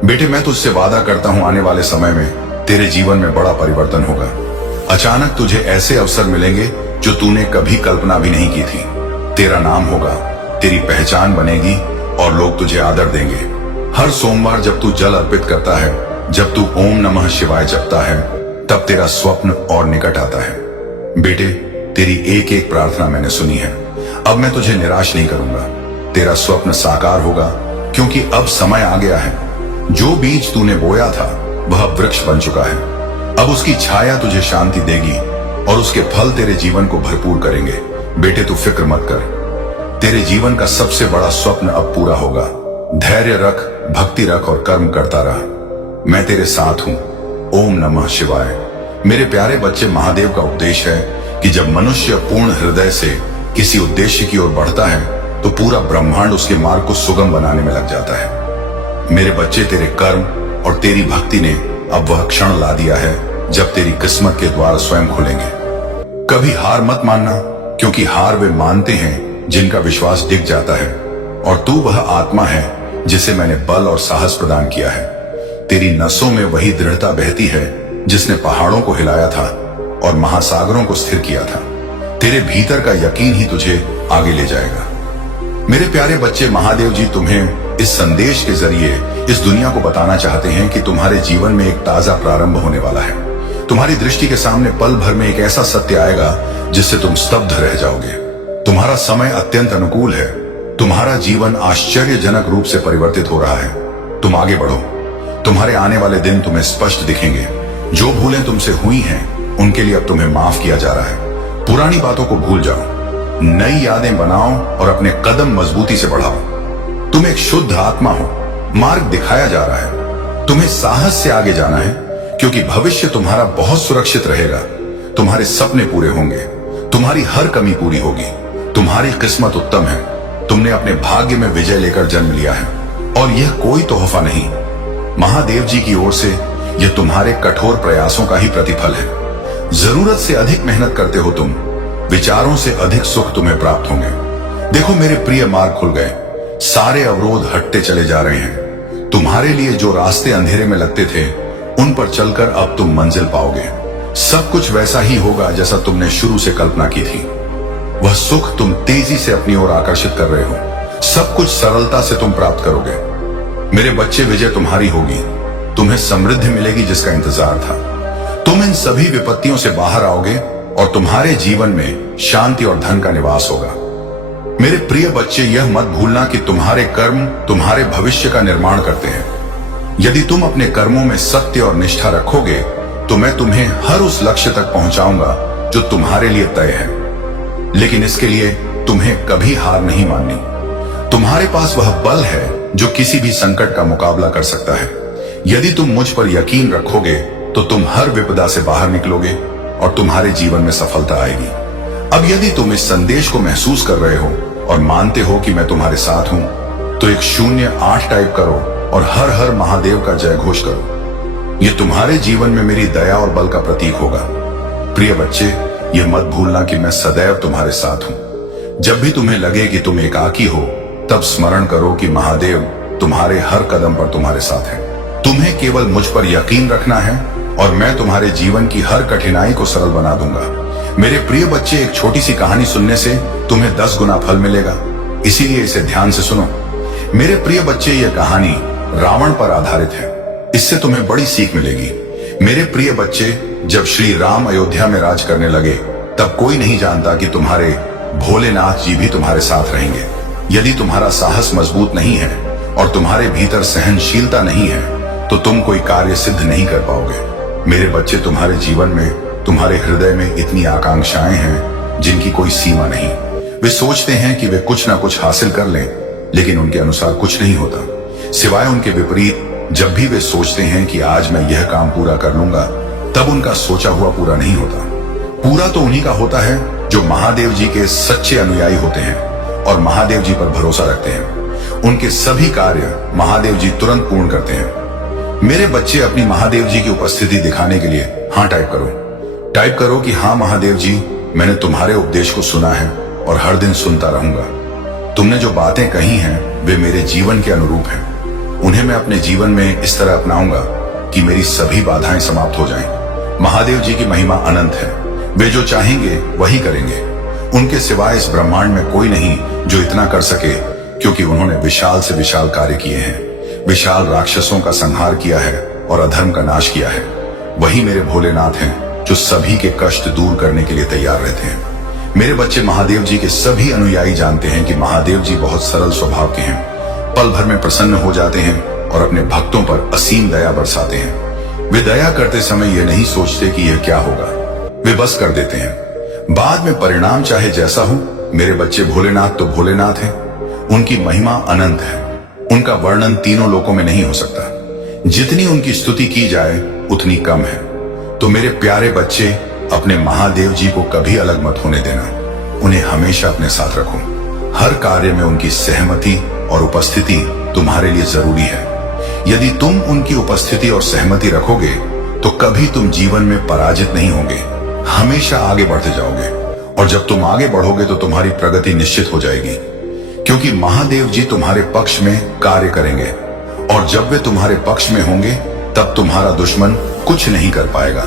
बेटे, मैं तुझसे वादा करता हूं आने वाले समय में तेरे जीवन में बड़ा परिवर्तन होगा। अचानक तुझे ऐसे अवसर मिलेंगे जो तूने कभी कल्पना भी नहीं की थी। तेरा नाम होगा, तेरी पहचान बनेगी और लोग तुझे आदर देंगे। हर सोमवार जब तू जल अर्पित करता है, जब तू ओम नमः शिवाय जपता है, तब तेरा स्वप्न और निकट आता है। बेटे, तेरी एक एक प्रार्थना मैंने सुनी है। अब मैं तुझे निराश नहीं करूंगा। तेरा स्वप्न साकार होगा, क्योंकि अब समय आ गया है। जो बीज तूने बोया था वह वृक्ष बन चुका है। अब उसकी छाया तुझे शांति देगी और उसके फल तेरे जीवन को भरपूर करेंगे। बेटे, तू फिक्र मत कर। तेरे जीवन का सबसे बड़ा स्वप्न अब पूरा होगा। धैर्य रख, भक्ति रख और कर्म करता रह। मैं तेरे साथ हूं। ओम नमः शिवाय। मेरे प्यारे बच्चे, महादेव का उपदेश है कि जब मनुष्य पूर्ण हृदय से किसी उद्देश्य की ओर बढ़ता है तो पूरा ब्रह्मांड उसके मार्ग को सुगम बनाने में लग जाता है। मेरे बच्चे, तेरे कर्म और तेरी भक्ति ने अब वह क्षण ला दिया है जब तेरी किस्मत के द्वार स्वयं खुलेंगे। कभी हार मत मानना, क्योंकि हार वे मानते हैं जिनका विश्वास डिग जाता है, और तू वह आत्मा है जिसे मैंने बल और साहस प्रदान किया है। तेरी नसों में वही दृढ़ता बहती है जिसने पहाड़ों को हिलाया था और महासागरों को स्थिर किया था। तेरे भीतर का यकीन ही तुझे आगे ले जाएगा। मेरे प्यारे बच्चे, महादेव जी तुम्हें इस संदेश के जरिए इस दुनिया को बताना चाहते हैं कि तुम्हारे जीवन में एक ताजा प्रारंभ होने वाला है। तुम्हारी दृष्टि के सामने पल भर में एक ऐसा सत्य आएगा जिससे तुम स्तब्ध रह जाओगे। तुम्हारा समय अत्यंत अनुकूल है। तुम्हारा जीवन आश्चर्यजनक रूप से परिवर्तित हो रहा है। तुम आगे बढ़ो। तुम्हारे आने वाले दिन तुम्हें स्पष्ट दिखेंगे। जो भूलें तुमसे हुई हैं उनके लिए अब तुम्हें माफ किया जा रहा है। पुरानी बातों को भूल जाओ, नई यादें बनाओ और अपने कदम मजबूती से बढ़ाओ। तुम एक शुद्ध आत्मा हो। मार्ग दिखाया जा रहा है। तुम्हें साहस से आगे जाना है, क्योंकि भविष्य तुम्हारा बहुत सुरक्षित रहेगा। तुम्हारे सपने पूरे होंगे। तुम्हारी हर कमी पूरी होगी। तुम्हारी किस्मत उत्तम है। तुमने अपने भाग्य में विजय लेकर जन्म लिया है, और यह कोई तोहफा नहीं, महादेव जी की ओर से यह तुम्हारे कठोर प्रयासों का ही प्रतिफल है। जरूरत से अधिक मेहनत करते हो तुम, विचारों से अधिक सुख तुम्हें प्राप्त होंगे। देखो मेरे प्रिय, मार्ग खुल गए। सारे अवरोध हटते चले जा रहे हैं। तुम्हारे लिए जो रास्ते अंधेरे में लगते थे उन पर चलकर अब तुम मंजिल पाओगे। सब कुछ वैसा ही होगा जैसा तुमने शुरू से कल्पना की थी। वह सुख तुम तेजी से अपनी ओर आकर्षित कर रहे हो। सब कुछ सरलता से तुम प्राप्त करोगे। मेरे बच्चे, विजय तुम्हारी होगी। तुम्हें समृद्धि मिलेगी जिसका इंतजार था। तुम इन सभी विपत्तियों से बाहर आओगे और तुम्हारे जीवन में शांति और धन का निवास होगा। मेरे प्रिय बच्चे, यह मत भूलना कि तुम्हारे कर्म तुम्हारे भविष्य का निर्माण करते हैं। यदि तुम अपने कर्मों में सत्य और निष्ठा रखोगे तो मैं तुम्हें हर उस लक्ष्य तक पहुंचाऊंगा जो तुम्हारे लिए तय है। लेकिन इसके लिए तुम्हें कभी हार नहीं माननी। तुम्हारे पास वह बल है जो किसी भी संकट का मुकाबला कर सकता है। यदि तुम मुझ पर यकीन रखोगे तो तुम हर विपदा से बाहर निकलोगे और तुम्हारे जीवन में सफलता आएगी। अब यदि तुम इस संदेश को महसूस कर रहे हो और मानते हो कि मैं तुम्हारे साथ हूं, तो एक 08 टाइप करो और हर हर महादेव का जय घोष करो। यह तुम्हारे जीवन में मेरी दया और बल का प्रतीक होगा। प्रिय बच्चे, यह मत भूलना कि मैं सदैव तुम्हारे साथ हूं। जब भी तुम्हें लगे कि तुम एकाकी हो, तब स्मरण करो कि महादेव तुम्हारे हर कदम पर तुम्हारे साथ है। तुम्हें केवल मुझ पर यकीन रखना है और मैं तुम्हारे जीवन की हर कठिनाई को सरल बना दूंगा। मेरे प्रिय बच्चे, एक छोटी सी कहानी सुनने से तुम्हें 10 गुना फल मिलेगा, इसीलिए इसे ध्यान से सुनो। मेरे प्रिय बच्चे, यह कहानी रावण पर आधारित है। इससे तुम्हें बड़ी सीख मिलेगी। मेरे प्रिय बच्चे, जब श्री राम अयोध्या में राज करने लगे तब कोई नहीं जानता कि तुम्हारे भोलेनाथ जी भी तुम्हारे साथ रहेंगे। यदि तुम्हारा साहस मजबूत नहीं है और तुम्हारे भीतर सहनशीलता नहीं है तो तुम कोई कार्य सिद्ध नहीं कर पाओगे। मेरे बच्चे, तुम्हारे जीवन में, तुम्हारे हृदय में इतनी आकांक्षाएं हैं जिनकी कोई सीमा नहीं। वे सोचते हैं कि वे कुछ ना कुछ हासिल कर लें, लेकिन उनके अनुसार कुछ नहीं होता। सिवाय उनके विपरीत, जब भी वे सोचते हैं कि आज मैं यह काम पूरा कर लूंगा, तब उनका सोचा हुआ पूरा नहीं होता। पूरा तो उन्हीं का होता है जो महादेव जी के सच्चे अनुयायी होते हैं और महादेव जी पर भरोसा रखते हैं। उनके सभी कार्य महादेव जी तुरंत पूर्ण करते हैं। मेरे बच्चे, अपनी महादेव जी की उपस्थिति दिखाने के लिए हाँ टाइप करो। टाइप करो कि हाँ महादेव जी, मैंने तुम्हारे उपदेश को सुना है और हर दिन सुनता रहूंगा। तुमने जो बातें कही हैं वे मेरे जीवन के अनुरूप हैं। उन्हें मैं अपने जीवन में इस तरह अपनाऊंगा कि मेरी सभी बाधाएं समाप्त हो जाएं। महादेव जी की महिमा अनंत है। वे जो चाहेंगे वही करेंगे। उनके सिवाय इस ब्रह्मांड में कोई नहीं जो इतना कर सके, क्योंकि उन्होंने विशाल से विशाल कार्य किए हैं। विशाल राक्षसों का संहार किया है और अधर्म का नाश किया है। वही मेरे भोलेनाथ हैं जो सभी के कष्ट दूर करने के लिए तैयार रहते हैं। मेरे बच्चे, महादेव जी के सभी अनुयायी जानते हैं कि महादेव जी बहुत सरल स्वभाव के हैं। पल भर में प्रसन्न हो जाते हैं और अपने भक्तों पर असीम दया बरसाते हैं। वे दया करते समय यह नहीं सोचते कि यह क्या होगा, वे बस कर देते हैं। बाद में परिणाम चाहे जैसा हो, मेरे बच्चे, भोलेनाथ तो भोलेनाथ हैं। उनकी महिमा अनंत है। उनका वर्णन तीनों लोकों में नहीं हो सकता। जितनी उनकी स्तुति की जाए उतनी कम है। तो मेरे प्यारे बच्चे, अपने महादेव जी को कभी अलग मत होने देना। उन्हें हमेशा अपने साथ रखो। हर कार्य में उनकी सहमति और उपस्थिति तुम्हारे लिए जरूरी है। यदि तुम उनकी उपस्थिति और सहमति रखोगे तो कभी तुम जीवन में पराजित नहीं होगे, हमेशा आगे बढ़ते जाओगे। और जब तुम आगे बढ़ोगे तो तुम्हारी प्रगति निश्चित हो जाएगी, क्योंकि महादेव जी तुम्हारे पक्ष में कार्य करेंगे। और जब वे तुम्हारे पक्ष में होंगे तब तुम्हारा दुश्मन कुछ नहीं कर पाएगा,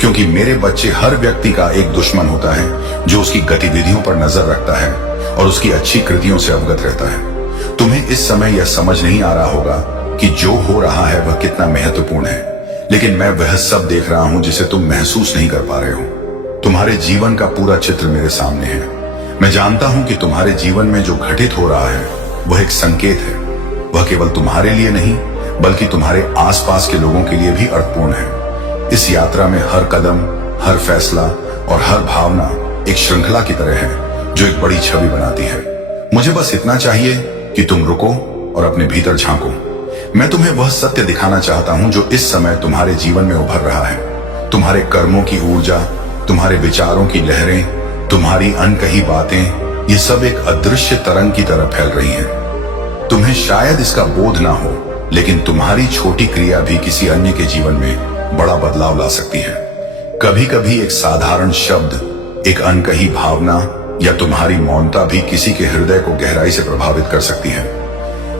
क्योंकि मेरे बच्चे, हर व्यक्ति का एक दुश्मन होता है जो उसकी गतिविधियों पर नजर रखता है और उसकी अच्छी कृतियों से अवगत रहता है। तुम्हें इस समय यह समझ नहीं आ रहा होगा कि जो हो रहा है वह कितना महत्वपूर्ण है, लेकिन मैं वह सब देख रहा हूं जिसे तुम महसूस नहीं कर पा रहे हो। तुम्हारे जीवन का पूरा चित्र मेरे सामने है। मैं जानता हूं कि तुम्हारे जीवन में जो घटित हो रहा है वह एक संकेत है। वह केवल तुम्हारे लिए नहीं बल्कि तुम्हारे आसपास के लोगों के लिए भी अर्थपूर्ण है। इस यात्रा में हर कदम, हर फैसला और हर भावना एक श्रृंखला की तरह है जो एक बड़ी छवि बनाती है। मुझे बस इतना चाहिए कि तुम रुको और अपने भीतर झांको। मैं तुम्हें वह सत्य दिखाना चाहता हूं जो इस समय तुम्हारे जीवन में उभर रहा है। तुम्हारे कर्मों की ऊर्जा, तुम्हारे विचारों की लहरें, तुम्हारी अनकही बातें, ये सब एक अदृश्य तरंग की तरह फैल रही हैं। तुम्हें शायद इसका बोध ना हो, लेकिन तुम्हारी छोटी क्रिया भी किसी अन्य के जीवन में बड़ा बदलाव ला सकती है। कभी कभी एक साधारण शब्द, एक अनकही भावना या तुम्हारी मौनता भी किसी के हृदय को गहराई से प्रभावित कर सकती है।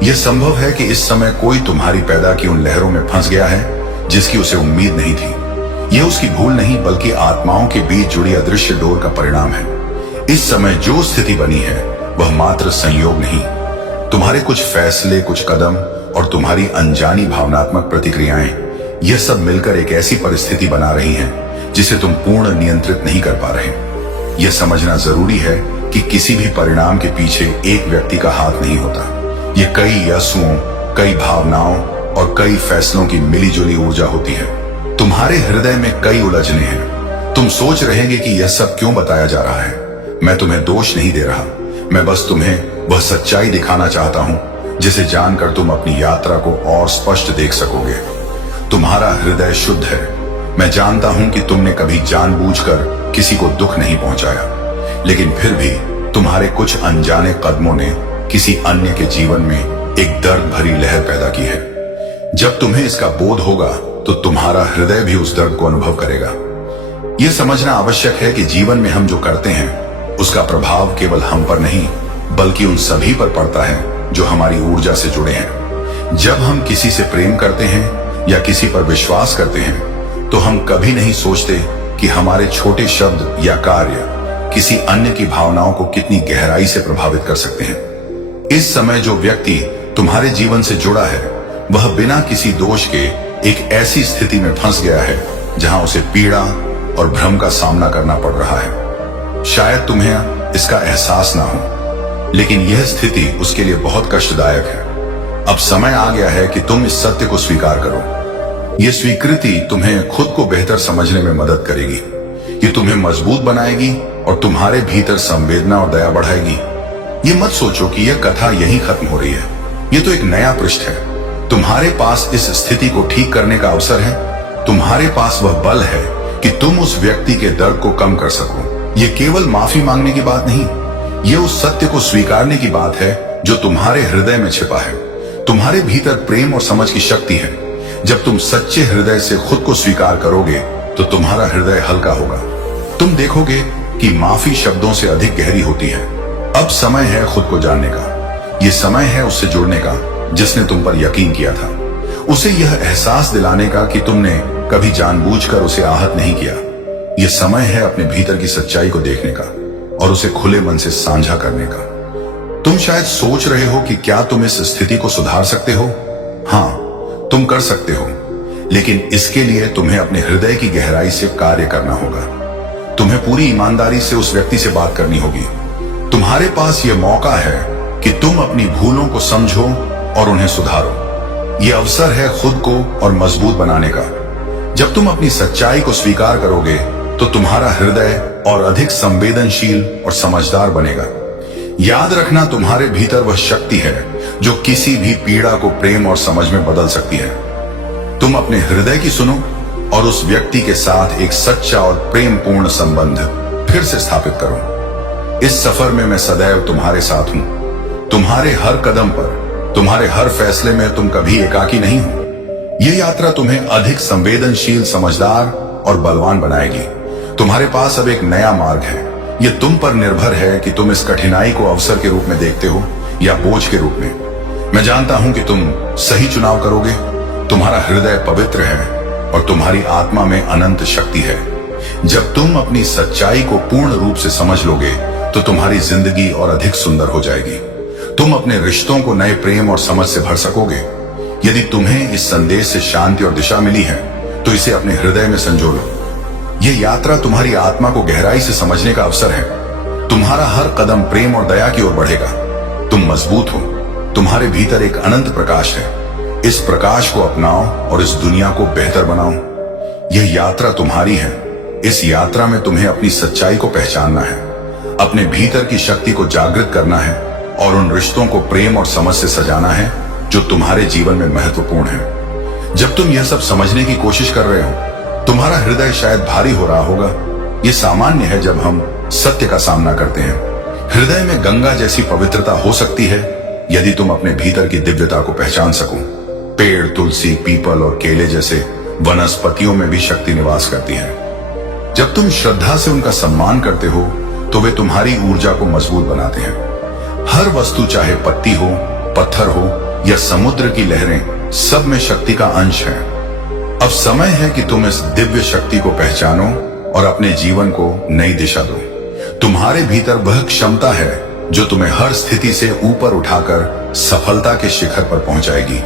यह संभव है कि इस समय कोई तुम्हारी पैदा की उन लहरों में फंस गया है जिसकी उसे उम्मीद नहीं थी। यह उसकी भूल नहीं बल्कि आत्माओं के बीच जुड़ी अदृश्य डोर का परिणाम है। इस समय जो स्थिति बनी है वह मात्र संयोग नहीं, तुम्हारे कुछ फैसले, कुछ कदम और तुम्हारी अनजानी भावनात्मक प्रतिक्रियाएं, यह सब मिलकर एक ऐसी परिस्थिति बना रही हैं जिसे तुम पूर्ण नियंत्रित नहीं कर पा रहे। यह समझना जरूरी है कि किसी भी परिणाम के पीछे एक व्यक्ति का हाथ नहीं होता। यह कई यस्सुओं, कई भावनाओं और कई फैसलों की मिलीजुली ऊर्जा होती है। तुम्हारे हृदय में कई उलझने हैं। तुम सोच रहेंगे कि यह सब क्यों बताया जा रहा है। मैं तुम्हें दोष नहीं दे रहा, मैं बस तुम्हें वह सच्चाई दिखाना चाहता हूं जिसे जानकर तुम अपनी यात्रा को और स्पष्ट देख सकोगे। तुम्हारा हृदय शुद्ध है। मैं जानता हूं कि तुमने कभी जानबूझकर किसी को दुख नहीं पहुंचाया, लेकिन फिर भी तुम्हारे कुछ अनजाने कदमों ने किसी अन्य के जीवन में एक दर्द भरी लहर पैदा की है। जब तुम्हें इसका बोध होगा तो तुम्हारा हृदय भी उस दर्द को अनुभव करेगा। यह समझना आवश्यक है कि जीवन में हम जो करते हैं उसका प्रभाव केवल हम पर नहीं बल्कि उन सभी पर पड़ता है जो हमारी ऊर्जा से जुड़े हैं। जब हम किसी से प्रेम करते हैं या किसी पर विश्वास करते हैं तो हम कभी नहीं सोचते कि हमारे छोटे शब्द या कार्य किसी अन्य की भावनाओं को कितनी गहराई से प्रभावित कर सकते हैं। इस समय जो व्यक्ति तुम्हारे जीवन से जुड़ा है वह बिना किसी दोष के एक ऐसी स्थिति में फंस गया है जहां उसे पीड़ा और भ्रम का सामना करना पड़ रहा है। शायद तुम्हें इसका एहसास ना हो, लेकिन यह स्थिति उसके लिए बहुत कष्टदायक है। अब समय आ गया है कि तुम इस सत्य को स्वीकार करो। यह स्वीकृति तुम्हें खुद को बेहतर समझने में मदद करेगी। ये तुम्हें मजबूत बनाएगी और तुम्हारे भीतर संवेदना और दया बढ़ाएगी। ये मत सोचो कि यह कथा यहीं खत्म हो रही है। ये तो एक नया पृष्ठ है। तुम्हारे पास इस स्थिति को ठीक करने का अवसर है। तुम्हारे पास वह बल है कि तुम उस व्यक्ति के दर्द को कम कर सको। ये केवल माफी मांगने की बात नहीं, ये उस सत्य को स्वीकारने की बात है जो तुम्हारे हृदय में छिपा है। तुम्हारे भीतर प्रेम और समझ की शक्ति है। जब तुम सच्चे हृदय से खुद को स्वीकार करोगे तो तुम्हारा हृदय हल्का होगा। तुम देखोगे कि माफी शब्दों से अधिक गहरी होती है। अब समय है खुद को जानने का। ये समय है उससे जुड़ने का जिसने तुम पर यकीन किया था। उसे यह एहसास दिलाने का कि तुमने कभी जानबूझकर उसे आहत नहीं किया। यह समय है अपने भीतर की सच्चाई को देखने का और उसे खुले मन से साझा करने का। तुम शायद सोच रहे हो कि क्या तुम इस स्थिति को सुधार सकते हो। हाँ, तुम कर सकते हो, लेकिन इसके लिए तुम्हें अपने हृदय की गहराई से कार्य करना होगा। तुम्हें पूरी ईमानदारी से उस व्यक्ति से बात करनी होगी। तुम्हारे पास यह मौका है कि तुम अपनी भूलों को समझो और उन्हें सुधारो। यह अवसर है खुद को और मजबूत बनाने का। जब तुम अपनी सच्चाई को स्वीकार करोगे तो तुम्हारा हृदय और अधिक संवेदनशील और समझदार बनेगा। याद रखना, तुम्हारे भीतर वह शक्ति है जो किसी भी पीड़ा को प्रेम और समझ में बदल सकती है। तुम अपने हृदय की सुनो और उस व्यक्ति के साथ एक सच्चा और प्रेमपूर्ण संबंध फिर से स्थापित करो। इस सफर में मैं सदैव तुम्हारे साथ हूं। तुम्हारे हर कदम पर, तुम्हारे हर फैसले में तुम कभी एकाकी नहीं हो। यह यात्रा तुम्हें अधिक संवेदनशील, समझदार और बलवान बनाएगी। तुम्हारे पास अब एक नया मार्ग है। यह तुम पर निर्भर है कि तुम इस कठिनाई को अवसर के रूप में देखते हो या बोझ के रूप में। मैं जानता हूं कि तुम सही चुनाव करोगे। तुम्हारा हृदय पवित्र है और तुम्हारी आत्मा में अनंत शक्ति है। जब तुम अपनी सच्चाई को पूर्ण रूप से समझ लोगे तो तुम्हारी जिंदगी और अधिक सुंदर हो जाएगी। तुम अपने रिश्तों को नए प्रेम और समझ से भर सकोगे। यदि तुम्हें इस संदेश से शांति और दिशा मिली है तो इसे अपने हृदय में संजो लो। यह यात्रा तुम्हारी आत्मा को गहराई से समझने का अवसर है। तुम्हारा हर कदम प्रेम और दया की ओर बढ़ेगा। तुम मजबूत हो। तुम्हारे भीतर एक अनंत प्रकाश है। इस प्रकाश को अपनाओ और इस दुनिया को बेहतर बनाओ। यह यात्रा तुम्हारी है। इस यात्रा में तुम्हें अपनी सच्चाई को पहचानना है, अपने भीतर की शक्ति को जागृत करना है और उन रिश्तों को प्रेम और समझ से सजाना है जो तुम्हारे जीवन में महत्वपूर्ण है। जब तुम यह सब समझने की कोशिश कर रहे हो, तुम्हारा हृदय शायद भारी हो रहा होगा। यह सामान्य है जब हम सत्य का सामना करते हैं। हृदय में गंगा जैसी पवित्रता हो सकती है यदि तुम अपने भीतर की दिव्यता को पहचान सको। पेड़, तुलसी, पीपल और केले जैसे वनस्पतियों में भी शक्ति निवास करती है। जब तुम श्रद्धा से उनका सम्मान करते हो तो वे तुम्हारी ऊर्जा को मजबूत बनाते हैं। हर वस्तु, चाहे पत्ती हो, पत्थर हो या समुद्र की लहरें, सब में शक्ति का अंश है। अब समय है कि तुम इस दिव्य शक्ति को पहचानो और अपने जीवन को नई दिशा दो। तुम्हारे भीतर वह क्षमता है जो तुम्हें हर स्थिति से ऊपर उठाकर सफलता के शिखर पर पहुंचाएगी।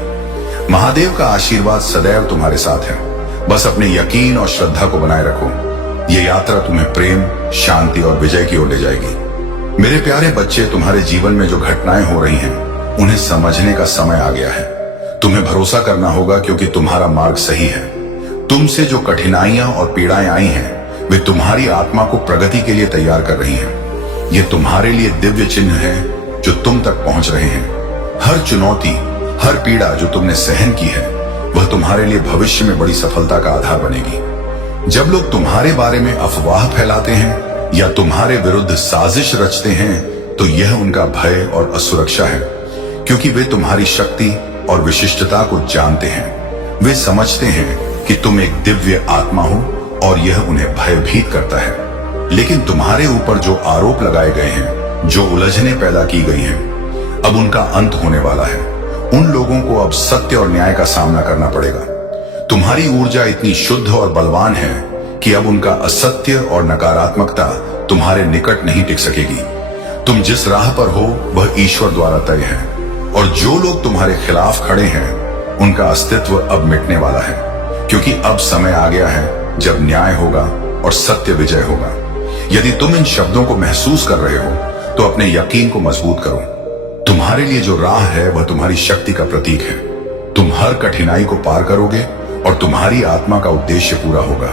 महादेव का आशीर्वाद सदैव तुम्हारे साथ है। बस अपने यकीन और श्रद्धा को बनाए रखो। यह यात्रा तुम्हें प्रेम, शांति और विजय की ओर ले जाएगी। मेरे प्यारे बच्चे, तुम्हारे जीवन में जो घटनाएं हो रही हैं, उन्हें समझने का समय आ गया है। तुम्हें भरोसा करना होगा क्योंकि तुम्हारा मार्ग सही है। तुमसे जो कठिनाइयां और पीड़ाएं आई हैं, वे तुम्हारी आत्मा को प्रगति के लिए तैयार कर रही हैं। ये तुम्हारे लिए दिव्य चिन्ह है जो तुम तक पहुंच रहे हैं। हर चुनौती, हर पीड़ा जो तुमने सहन की है, वह तुम्हारे लिए भविष्य में बड़ी सफलता का आधार बनेगी। जब लोग तुम्हारे बारे में अफवाह फैलाते हैं या तुम्हारे विरुद्ध साजिश रचते हैं, तो यह उनका भय और असुरक्षा है, क्योंकि वे तुम्हारी शक्ति और विशिष्टता को जानते हैं। वे समझते हैं कि तुम एक दिव्य आत्मा हो और यह उन्हें भयभीत करता है। लेकिन तुम्हारे ऊपर जो आरोप लगाए गए हैं, जो उलझनें पैदा की गई हैं, अब उनका अंत होने वाला है। उन लोगों को अब सत्य और न्याय का सामना करना पड़ेगा। तुम्हारी ऊर्जा इतनी शुद्ध और बलवान है कि अब उनका असत्य और नकारात्मकता तुम्हारे निकट नहीं टिक सकेगी। तुम जिस राह पर हो वह ईश्वर द्वारा तय है और जो लोग तुम्हारे खिलाफ खड़े हैं, उनका अस्तित्व अब मिटने वाला है। क्योंकि अब समय आ गया है जब न्याय होगा और सत्य विजय होगा। यदि तुम इन शब्दों को महसूस कर रहे हो तो अपने यकीन को मजबूत करो। तुम्हारे लिए जो राह है वह तुम्हारी शक्ति का प्रतीक है। तुम हर कठिनाई को पार करोगे और तुम्हारी आत्मा का उद्देश्य पूरा होगा।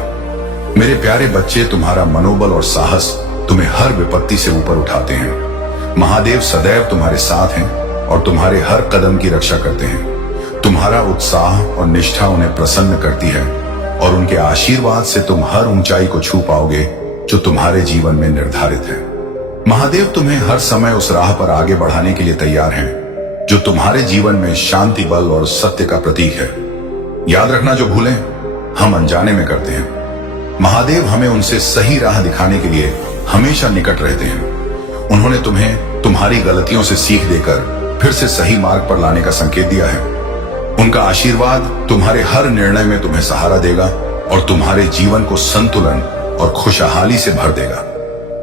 मेरे प्यारे बच्चे, तुम्हारा मनोबल और साहस तुम्हें हर विपत्ति से ऊपर उठाते हैं। महादेव सदैव तुम्हारे साथ हैं और तुम्हारे हर कदम की रक्षा करते हैं। तुम्हारा उत्साह और निष्ठा उन्हें प्रसन्न करती है और उनके आशीर्वाद से तुम हर ऊंचाई को छू पाओगे जो तुम्हारे जीवन में निर्धारित है। महादेव तुम्हें हर समय उस राह पर आगे बढ़ाने के लिए तैयार हैं जो तुम्हारे जीवन में शांति, बल और सत्य का प्रतीक है। याद रखना, जो भूलें हम अनजाने में करते हैं, महादेव हमें उनसे सही राह दिखाने के लिए हमेशा निकट रहते हैं। उन्होंने तुम्हें तुम्हारी गलतियों से सीख देकर फिर से सही मार्ग पर लाने का संकेत दिया है। उनका आशीर्वाद तुम्हारे हर निर्णय में तुम्हें सहारा देगा और तुम्हारे जीवन को संतुलन और खुशहाली से भर देगा।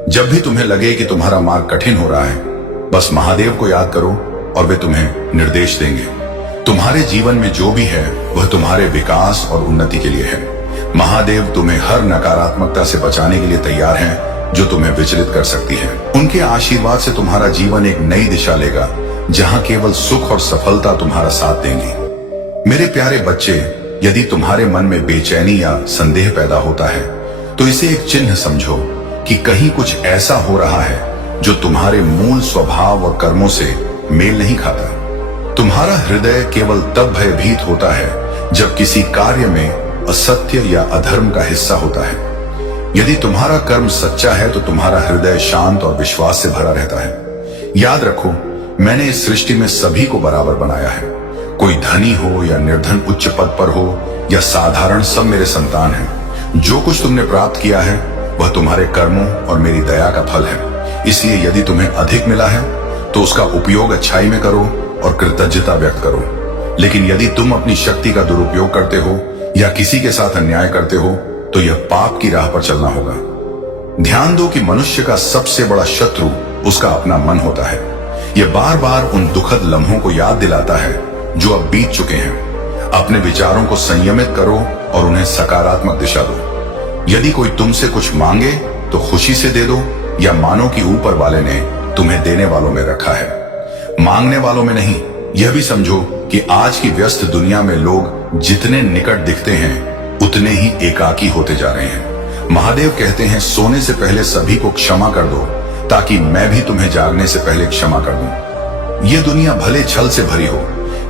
जब भी तुम्हें लगे कि तुम्हारा मार्ग कठिन हो रहा है, बस महादेव को याद करो और वे तुम्हें निर्देश देंगे। तुम्हारे जीवन में जो भी है वह तुम्हारे विकास और उन्नति के लिए है। महादेव तुम्हें हर नकारात्मकता से बचाने के लिए तैयार हैं जो तुम्हें विचलित कर सकती है। उनके आशीर्वाद से तुम्हारा जीवन एक नई दिशा लेगा जहां केवल सुख और सफलता तुम्हारा साथ देंगी। मेरे प्यारे बच्चे, यदि तुम्हारे मन में बेचैनी या संदेह पैदा होता है तो इसे एक चिन्ह समझो कि कहीं कुछ ऐसा हो रहा है जो तुम्हारे मूल स्वभाव और कर्मों से मेल नहीं खाता। तुम्हारा हृदय केवल तब भयभीत होता है जब किसी कार्य में असत्य या अधर्म का हिस्सा होता है। यदि तुम्हारा कर्म सच्चा है तो तुम्हारा हृदय शांत और विश्वास से भरा रहता है। याद रखो, मैंने इस सृष्टि में सभी को बराबर बनाया है। कोई धनी हो या निर्धन, उच्च पद पर हो या साधारण, सब मेरे संतान हैं। जो कुछ तुमने प्राप्त किया है वह तुम्हारे कर्मों और मेरी दया का फल है। इसलिए यदि तुम्हें अधिक मिला है तो उसका उपयोग अच्छाई में करो और कृतज्ञता व्यक्त करो। लेकिन यदि तुम अपनी शक्ति का दुरुपयोग करते हो या किसी के साथ अन्याय करते हो तो यह पाप की राह पर चलना होगा। ध्यान दो कि मनुष्य का सबसे बड़ा शत्रु उसका अपना मन होता है। यह बार बार उन दुखद लम्हों को याद दिलाता है जो अब बीत चुके हैं। अपने विचारों को संयमित करो और उन्हें सकारात्मक दिशा दो। यदि कोई तुमसे कुछ मांगे तो खुशी से दे दो या मानो कि ऊपर वाले ने तुम्हें देने वालों में रखा है, मांगने वालों में नहीं। यह भी समझो कि आज की व्यस्त दुनिया में लोग जितने निकट दिखते हैं उतने ही एकाकी होते जा रहे हैं। महादेव कहते हैं, सोने से पहले सभी को क्षमा कर दो ताकि मैं भी तुम्हें जागने से पहले क्षमा कर दूं। यह दुनिया भले छल से भरी हो,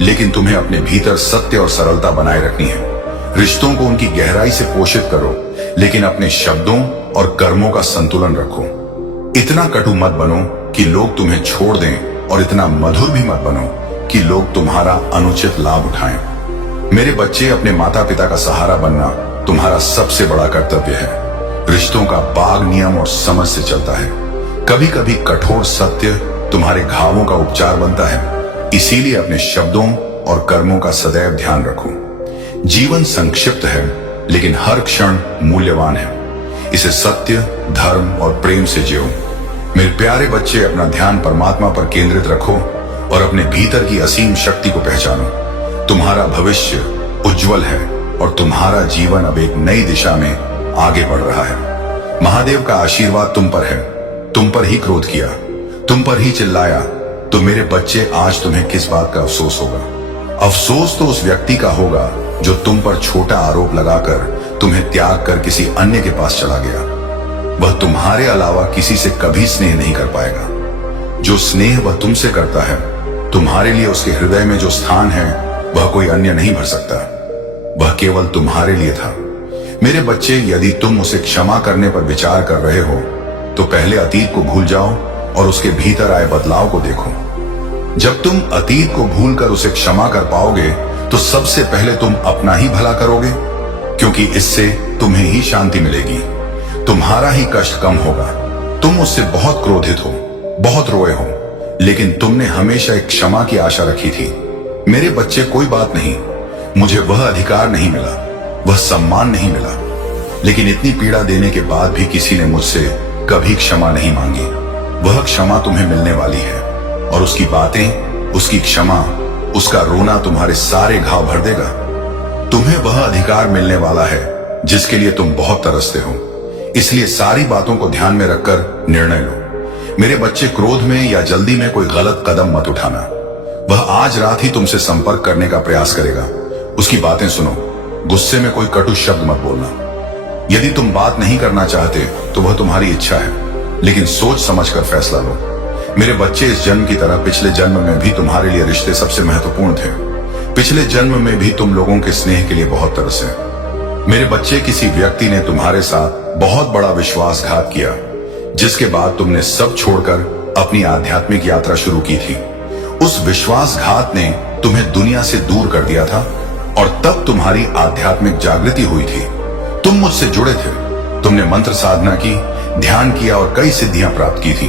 लेकिन तुम्हें अपने भीतर सत्य और सरलता बनाए रखनी है। रिश्तों को उनकी गहराई से पोषित करो, लेकिन अपने शब्दों और कर्मों का संतुलन रखो। इतना कटु मत बनो कि लोग तुम्हें छोड़ दें और इतना मधुर भी मत बनो कि लोग तुम्हारा अनुचित लाभ उठाएं। मेरे बच्चे, अपने माता पिता का सहारा बनना तुम्हारा सबसे बड़ा कर्तव्य है। रिश्तों का बाग नियम और समझ से चलता है। कभी कभी कठोर सत्य तुम्हारे घावों का उपचार बनता है। इसीलिए अपने शब्दों और कर्मों का सदैव ध्यान रखो। जीवन संक्षिप्त है लेकिन हर क्षण मूल्यवान है। इसे सत्य, धर्म और प्रेम से जियो। मेरे प्यारे बच्चे, अपना ध्यान परमात्मा पर केंद्रित रखो और अपने भीतर की असीम शक्ति को पहचानो। तुम्हारा भविष्य उज्जवल है और तुम्हारा जीवन अब एक नई दिशा में आगे बढ़ रहा है। महादेव का आशीर्वाद तुम पर है। तुम पर ही क्रोध किया, तुम पर ही चिल्लाया, तो मेरे बच्चे आज तुम्हें किस बात का अफसोस होगा? अफसोस तो उस व्यक्ति का होगा जो तुम पर छोटा आरोप लगाकर तुम्हें त्याग कर किसी अन्य के पास चला गया। वह तुम्हारे अलावा किसी से कभी स्नेह नहीं कर पाएगा। जो स्नेह वह तुमसे करता है, तुम्हारे लिए उसके हृदय में जो स्थान है वह कोई अन्य नहीं भर सकता। वह केवल तुम्हारे लिए था। मेरे बच्चे, यदि तुम उसे क्षमा करने पर विचार कर रहे हो तो पहले अतीत को भूल जाओ और उसके भीतर आए बदलाव को देखो। जब तुम अतीत को भूलकर उसे क्षमा कर पाओगे तो सबसे पहले तुम अपना ही भला करोगे, क्योंकि इससे तुम्हें ही शांति मिलेगी। तुम्हारा ही कष्ट कम होगा। तुम उससे बहुत क्रोधित हो, बहुत रोए हो, लेकिन तुमने हमेशा एक क्षमा की आशा रखी थी। मेरे बच्चे, कोई बात नहीं, मुझे वह अधिकार नहीं मिला, वह सम्मान नहीं मिला, लेकिन इतनी पीड़ा देने के बाद भी किसी ने मुझसे कभी क्षमा नहीं मांगी। वह क्षमा तुम्हें मिलने वाली है और उसकी बातें, उसकी क्षमा, उसका रोना तुम्हारे सारे घाव भर देगा। तुम्हें वह अधिकार मिलने वाला है जिसके लिए तुम बहुत तरसते हो। इसलिए सारी बातों को ध्यान में रखकर निर्णय लो। मेरे बच्चे, क्रोध में या जल्दी में कोई गलत कदम मत उठाना। वह आज रात ही तुमसे संपर्क करने का प्रयास करेगा। उसकी बातें सुनो। गुस्से में कोई कटु शब्द मत बोलना। यदि तुम बात नहीं करना चाहते तो वह तुम्हारी इच्छा है, लेकिन सोच समझकर फैसला लो। मेरे बच्चे, इस जन्म की तरह पिछले जन्म में भी तुम्हारे लिए रिश्ते सबसे महत्वपूर्ण थे। पिछले जन्म में भी तुम लोगों के स्नेह के लिए बहुत तरसे। मेरे बच्चे, किसी व्यक्ति ने तुम्हारे साथ बहुत बड़ा विश्वासघात किया, जिसके बाद तुमने सब छोड़कर अपनी आध्यात्मिक यात्रा शुरू की थी। उस विश्वासघात ने तुम्हें दुनिया से दूर कर दिया था और तब तुम्हारी आध्यात्मिक जागृति हुई थी। तुम मुझसे जुड़े थे। तुमने मंत्र साधना की, ध्यान किया और कई सिद्धियां प्राप्त की थी।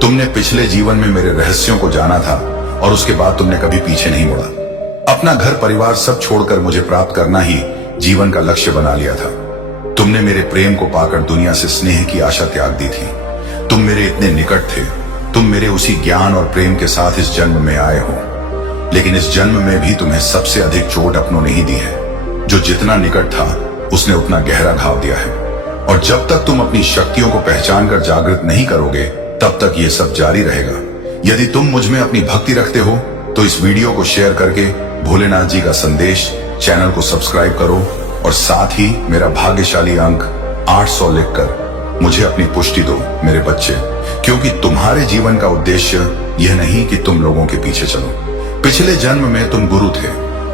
तुमने पिछले जीवन में मेरे रहस्यों को जाना था और उसके बाद तुमने कभी पीछे नहीं मुड़ा। अपना घर परिवार सब छोड़कर मुझे प्राप्त करना ही जीवन का लक्ष्य बना लिया था। तुमने मेरे प्रेम को पाकर दुनिया से स्नेह की आशा त्याग दी थी। तुम मेरे इतने निकट थे। तुम मेरे उसी ज्ञान और प्रेम के साथ इस जन्म में आए हो, लेकिन इस जन्म में भी तुम्हें सबसे अधिक चोट अपनों ने ही दी है। जो जितना निकट था उसने उतना गहरा घाव दिया है। और जब तक तुम अपनी शक्तियों को पहचान कर जागृत नहीं करोगे, तब तक ये सब जारी रहेगा। यदि तुम मुझ में अपनी भक्ति रखते हो तो इस वीडियो को शेयर करके भोलेनाथ जी का संदेश चैनल को सब्सक्राइब करो और साथ ही मेरा भाग्यशाली अंक 800 लिखकर मुझे अपनी पुष्टि दो मेरे बच्चे, क्योंकि तुम्हारे जीवन का उद्देश्य यह नहीं कि तुम लोगों के पीछे चलो। पिछले जन्म में तुम गुरु थे।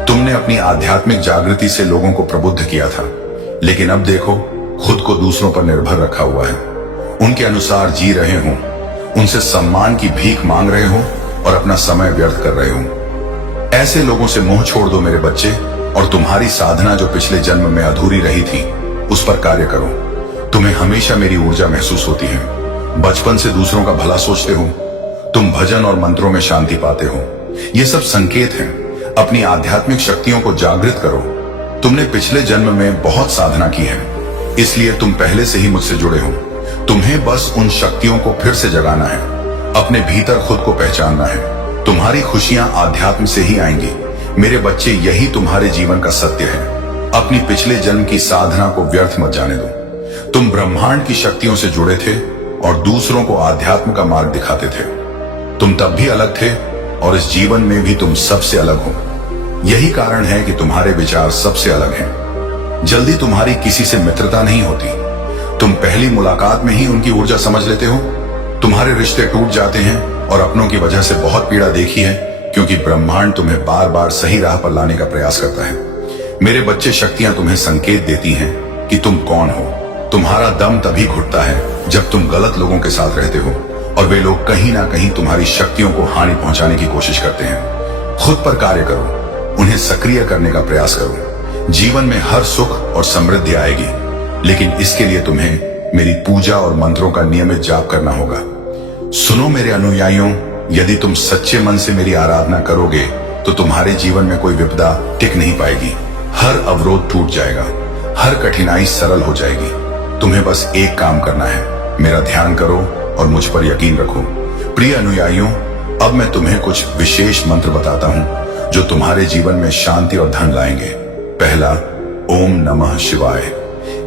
तुमने अपनी आध्यात्मिक जागृति से लोगों को प्रबुद्ध किया था, लेकिन अब देखो, खुद को दूसरों पर निर्भर रखा हुआ है। उनके अनुसार जी रहे हो, उनसे सम्मान की भीख मांग रहे हो और अपना समय व्यर्थ कर रहे हो। ऐसे लोगों से मुंह छोड़ दो मेरे बच्चे, और तुम्हारी साधना जो पिछले जन्म में अधूरी रही थी उस पर कार्य करो। तुम्हें हमेशा मेरी ऊर्जा महसूस होती है। बचपन से दूसरों का भला सोचते हो। तुम भजन और मंत्रों में शांति पाते हो। ये सब संकेत हैं। अपनी आध्यात्मिक शक्तियों को जागृत करो। तुमने पिछले जन्म में बहुत साधना की है, इसलिए तुम पहले से ही मुझसे जुड़े हो। तुम्हें बस उन शक्तियों को फिर से जगाना है। अपने भीतर खुद को पहचानना है। तुम्हारी खुशियां आध्यात्म से ही आएंगी। मेरे बच्चे, यही तुम्हारे जीवन का सत्य है। अपनी पिछले जन्म की साधना को व्यर्थ मत जाने दो। तुम ब्रह्मांड की शक्तियों से जुड़े थे और दूसरों को आध्यात्म का मार्ग दिखाते थे। तुम तब भी अलग थे और इस जीवन में भी तुम सबसे अलग हो। यही कारण है कि तुम्हारे विचार सबसे अलग हैं। जल्दी तुम्हारी किसी से मित्रता नहीं होती। तुम पहली मुलाकात में ही उनकी ऊर्जा समझ लेते हो। तुम्हारे रिश्ते टूट जाते हैं और अपनों की वजह से बहुत पीड़ा देखी है, क्योंकि ब्रह्मांड तुम्हें बार बार सही राह पर लाने का प्रयास करता है। मेरे बच्चे, शक्तियां तुम्हें संकेत देती हैं कि तुम कौन हो। तुम्हारा दम तभी घुटता है जब तुम गलत लोगों के साथ रहते हो और वे लोग कहीं ना कहीं तुम्हारी शक्तियों को हानि पहुंचाने की कोशिश करते हैं। खुद पर कार्य करो, उन्हें सक्रिय करने का प्रयास करो। जीवन में हर सुख और समृद्धि आएगी, लेकिन इसके लिए तुम्हें मेरी पूजा और मंत्रों का नियमित जाप करना होगा। सुनो मेरे अनुयायियों, यदि तुम सच्चे मन से मेरी आराधना करोगे तो तुम्हारे जीवन में कोई विपदा टिक नहीं पाएगी। हर अवरोध टूट जाएगा, हर कठिनाई सरल हो जाएगी। तुम्हें बस एक काम करना है, मेरा ध्यान करो और मुझ पर यकीन रखो। प्रिय अनुयायियों, अब मैं तुम्हें कुछ विशेष मंत्र बताता हूं जो तुम्हारे जीवन में शांति और धन लाएंगे। पहला, ओम नमः शिवाय।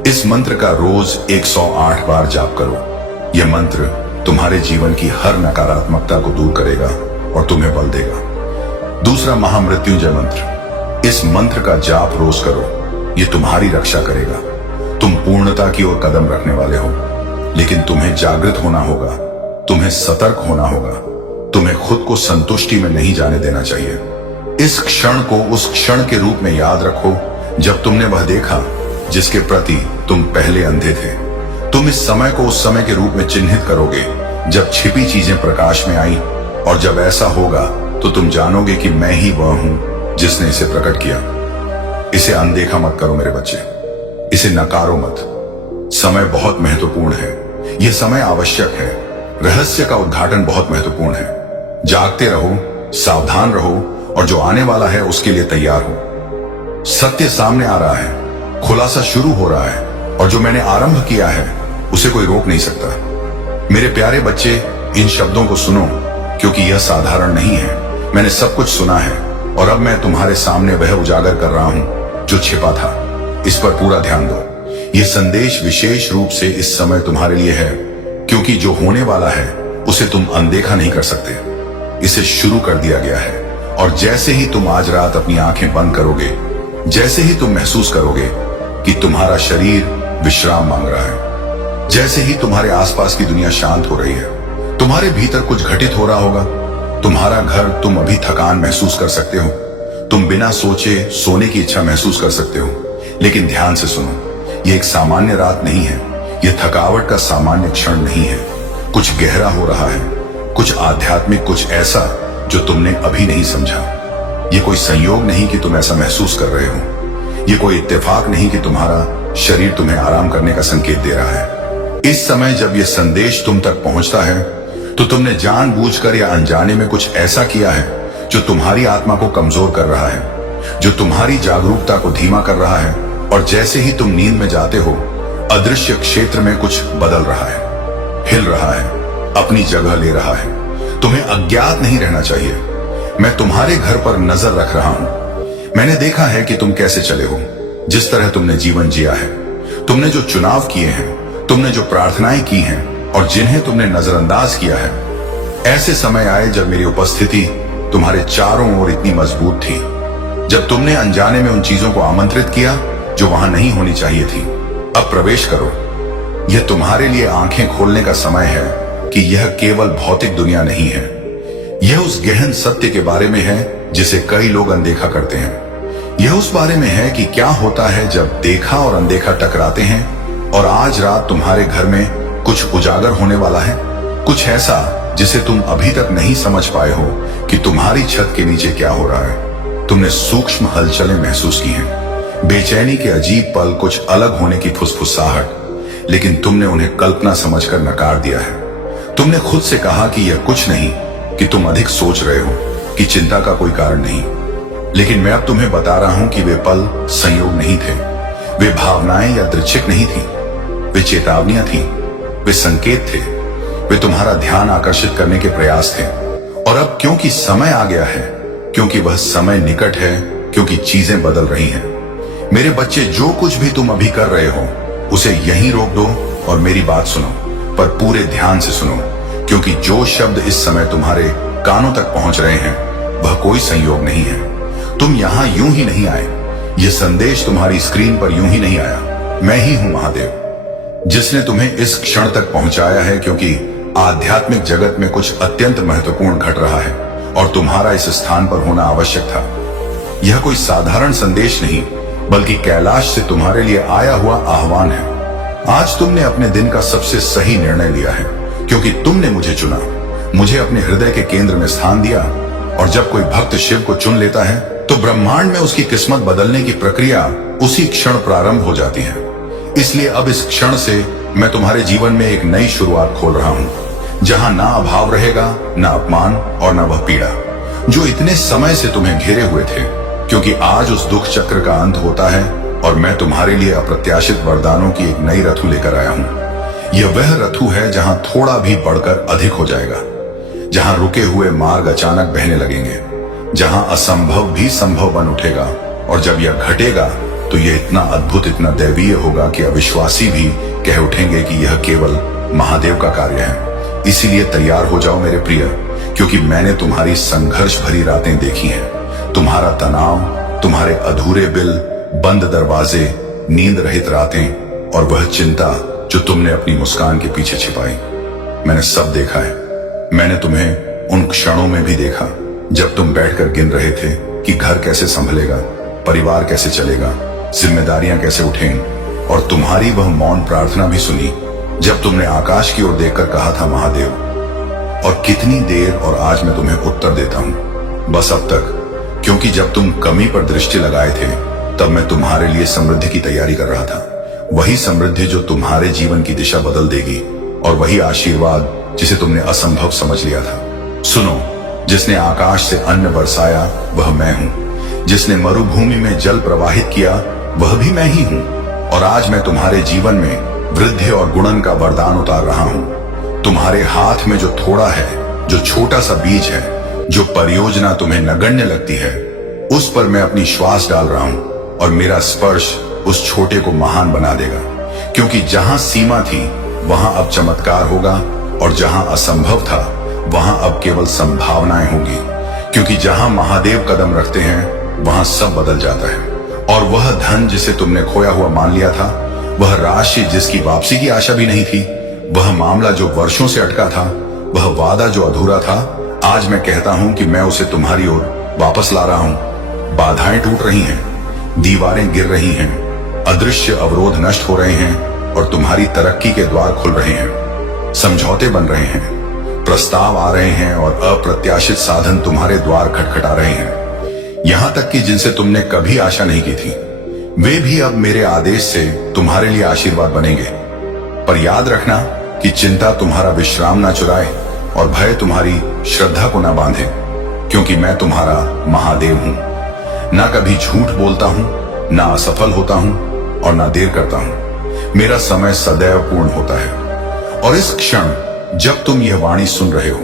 इस मंत्र का रोज 108 बार जाप करो। यह मंत्र तुम्हारे जीवन की हर नकारात्मकता को दूर करेगा और तुम्हें बल देगा। दूसरा, महामृत्युंजय मंत्र। इस मंत्र का जाप रोज करो। यह तुम्हारी रक्षा करेगा। तुम पूर्णता की ओर कदम रखने वाले हो, लेकिन तुम्हें जागृत होना होगा। तुम्हें सतर्क होना होगा। तुम्हें खुद को संतुष्टि में नहीं जाने देना चाहिए। इस क्षण को उस क्षण के रूप में याद रखो जब तुमने वह देखा जिसके प्रति तुम पहले अंधे थे। तुम इस समय को उस समय के रूप में चिन्हित करोगे जब छिपी चीजें प्रकाश में आई, और जब ऐसा होगा तो तुम जानोगे कि मैं ही वह हूं जिसने इसे प्रकट किया। इसे अनदेखा मत करो मेरे बच्चे, इसे नकारो मत। समय बहुत महत्वपूर्ण है। यह समय आवश्यक है। रहस्य का उद्घाटन बहुत महत्वपूर्ण है। जागते रहो, सावधान रहो और जो आने वाला है उसके लिए तैयार हो। सत्य सामने आ रहा है, खुलासा शुरू हो रहा है, और जो मैंने आरंभ किया है उसे कोई रोक नहीं सकता। मेरे प्यारे बच्चे, इन शब्दों को सुनो, क्योंकि यह साधारण नहीं है। मैंने सब कुछ सुना है और अब मैं तुम्हारे सामने वह उजागर कर रहा हूं जो छिपा था। इस पर पूरा ध्यान दो। यह संदेश विशेष रूप से इस समय तुम्हारे लिए है, क्योंकि जो होने वाला है उसे तुम अनदेखा नहीं कर सकते। इसे शुरू कर दिया गया है, और जैसे ही तुम आज रात अपनी आंखें बंद करोगे, जैसे ही तुम महसूस करोगे कि तुम्हारा शरीर विश्राम मांग रहा है, जैसे ही तुम्हारे आसपास की दुनिया शांत हो रही है, तुम्हारे भीतर कुछ घटित हो रहा होगा। तुम्हारा घर, तुम अभी थकान महसूस कर सकते हो, तुम बिना सोचे सोने की इच्छा महसूस कर सकते हो। लेकिन ध्यान से सुनो, यह एक सामान्य रात नहीं है, यह थकावट का सामान्य क्षण नहीं है। कुछ गहरा हो रहा है, कुछ आध्यात्मिक, कुछ ऐसा जो तुमने अभी नहीं समझा। यह कोई संयोग नहीं कि तुम ऐसा महसूस कर रहे हो, यह कोई इत्तेफाक नहीं कि तुम्हारा शरीर तुम्हें आराम करने का संकेत दे रहा है। इस समय जब यह संदेश तुम तक पहुंचता है, तो तुमने जानबूझकर या अनजाने में कुछ ऐसा किया है जो तुम्हारी आत्मा को कमजोर कर रहा है, जो तुम्हारी जागरूकता को धीमा कर रहा है। और जैसे ही तुम नींद में जाते हो, अदृश्य क्षेत्र में कुछ बदल रहा है, हिल रहा है, अपनी जगह ले रहा है। तुम्हें अज्ञात नहीं रहना चाहिए। मैं तुम्हारे घर पर नजर रख रहा हूं। मैंने देखा है कि तुम कैसे चले हो, जिस तरह तुमने जीवन जिया है, तुमने जो चुनाव किए हैं, तुमने जो प्रार्थनाएं की हैं, और जिन्हें तुमने नजरअंदाज किया है। ऐसे समय आए जब मेरी उपस्थिति तुम्हारे चारों ओर इतनी मजबूत थी, जब तुमने अनजाने में उन चीजों को आमंत्रित किया जो वहां नहीं होनी चाहिए थी। अब प्रवेश करो। यह तुम्हारे लिए आंखें खोलने का समय है कि यह केवल भौतिक दुनिया नहीं है, यह उस गहन सत्य के बारे में है जिसे कई लोग अनदेखा करते हैं। यह उस बारे में है कि क्या होता है जब देखा और अनदेखा टकराते हैं। और आज रात तुम्हारे घर में कुछ उजागर होने वाला है, कुछ ऐसा जिसे तुम अभी तक नहीं समझ पाए हो कि तुम्हारी छत के नीचे क्या हो रहा है। तुमने सूक्ष्म हलचलें महसूस की हैं, बेचैनी के अजीब पल, कुछ अलग होने की फुसफुसाहट, लेकिन तुमने उन्हें कल्पना समझकर नकार दिया है। तुमने खुद से कहा कि यह कुछ नहीं, कि तुम अधिक सोच रहे हो, कि चिंता का कोई कारण नहीं। लेकिन मैं अब तुम्हें बता रहा हूं कि वे पल संयोग नहीं थे, वे भावनाएं या दृच्छिक नहीं थी, वे चेतावनियां थी, वे संकेत थे, वे तुम्हारा ध्यान आकर्षित करने के प्रयास थे। और अब क्योंकि समय आ गया है, क्योंकि वह समय निकट है, क्योंकि चीजें बदल रही हैं। मेरे बच्चे, जो कुछ भी तुम अभी कर रहे हो उसे यहीं रोक दो और मेरी बात सुनो, पर पूरे ध्यान से सुनो, क्योंकि जो शब्द इस समय तुम्हारे कानों तक पहुंच रहे हैं वह कोई संयोग नहीं है। तुम यहां यूं ही नहीं आए, यह संदेश तुम्हारी स्क्रीन पर यूं ही नहीं आया। मैं ही हूं महादेव, जिसने तुम्हें इस क्षण तक पहुंचाया है, क्योंकि आध्यात्मिक जगत में कुछ अत्यंत महत्वपूर्ण घट रहा है और तुम्हारा इस स्थान पर होना आवश्यक था। यह कोई साधारण संदेश नहीं, बल्कि कैलाश से तुम्हारे लिए आया हुआ आह्वान है। आज तुमने अपने दिन का सबसे सही निर्णय लिया है, क्योंकि तुमने मुझे चुना, मुझे अपने हृदय के केंद्र में स्थान दिया। और जब कोई भक्त शिव को चुन लेता है, तो ब्रह्मांड में उसकी किस्मत बदलने की प्रक्रिया उसी क्षण प्रारंभ हो जाती है। इसलिए अब इस क्षण से मैं तुम्हारे जीवन में एक नई शुरुआत खोल रहा हूं, जहां ना अभाव रहेगा, ना अपमान और ना वह पीड़ा जो इतने समय से तुम्हें घेरे हुए थे। क्योंकि आज उस दुख चक्र का अंत होता है और मैं तुम्हारे लिए अप्रत्याशित वरदानों की एक नई रथु लेकर आया हूं। यह वह रथु है जहां थोड़ा भी बढ़कर अधिक हो जाएगा, जहां रुके हुए मार्ग अचानक बहने लगेंगे, जहां असंभव भी संभव बन उठेगा। और जब यह घटेगा तो यह इतना अद्भुत, इतना दैवीय होगा कि अविश्वासी भी कह उठेंगे कि यह केवल महादेव का कार्य है। इसीलिए तैयार हो जाओ मेरे प्रिय, क्योंकि मैंने तुम्हारी संघर्ष भरी रातें देखी हैं, तुम्हारा तनाव, तुम्हारे अधूरे बिल, बंद दरवाजे, नींद रहित रातें और वह चिंता जो तुमने अपनी मुस्कान के पीछे छिपाई। मैंने सब देखा है। मैंने तुम्हें उन क्षणों में भी देखा जब तुम बैठकर गिन रहे थे कि घर कैसे संभलेगा, परिवार कैसे चलेगा, जिम्मेदारियां कैसे उठेंगी। और तुम्हारी वह मौन प्रार्थना भी सुनी जब तुमने आकाश की ओर देखकर कहा था महादेव। और कितनी देर, और आज मैं तुम्हें उत्तर देता हूं, बस अब तक। क्योंकि जब तुम कमी पर दृष्टि लगाए थे, तब मैं तुम्हारे लिए समृद्धि की तैयारी कर रहा था। वही समृद्धि जो तुम्हारे जीवन की दिशा बदल देगी, और वही आशीर्वाद जिसे तुमने असंभव समझ लिया था। सुनो, जिसने आकाश से अन्न बरसाया वह मैं हूं, जिसने मरुभूमि में जल प्रवाहित किया वह भी मैं ही हूं। और आज मैं तुम्हारे जीवन में वृद्धि और गुणन का वरदान उतार रहा हूं। तुम्हारे हाथ में जो थोड़ा है, जो छोटा सा बीज है, जो परियोजना तुम्हें नगण्य लगती है, उस पर मैं अपनी श्वास डाल रहा हूं और मेरा स्पर्श उस छोटे को महान बना देगा। क्योंकि जहां सीमा थी वहां अब चमत्कार होगा, और जहां असंभव था वहां अब केवल संभावनाएं होंगी। क्योंकि जहां महादेव कदम रखते हैं वहां सब बदल जाता है। और वह धन जिसे तुमने खोया हुआ मान लिया था, वह राशि जिसकी वापसी की आशा भी नहीं थी, वह मामला जो वर्षों से अटका था, वह वादा जो अधूरा था, आज मैं कहता हूं कि मैं उसे तुम्हारी ओर वापस ला रहा हूं। बाधाएं टूट रही हैं, दीवारें गिर रही हैं, अदृश्य अवरोध नष्ट हो रहे हैं और तुम्हारी तरक्की के द्वार खुल रहे हैं। समझौते बन रहे हैं, प्रस्ताव आ रहे हैं और अप्रत्याशित साधन तुम्हारे द्वार खटखटा रहे हैं। यहां तक कि जिनसे तुमने कभी आशा नहीं की थी, वे भी अब मेरे आदेश से तुम्हारे लिए आशीर्वाद बनेंगे। पर याद रखना कि चिंता तुम्हारा विश्राम ना चुराए और भय तुम्हारी श्रद्धा को ना बांधे। क्योंकि मैं तुम्हारा महादेव हूं, ना कभी झूठ बोलता हूं, ना असफल होता हूं और ना देर करता हूं। मेरा समय सदैव पूर्ण होता है। और इस क्षण जब तुम यह वाणी सुन रहे हो,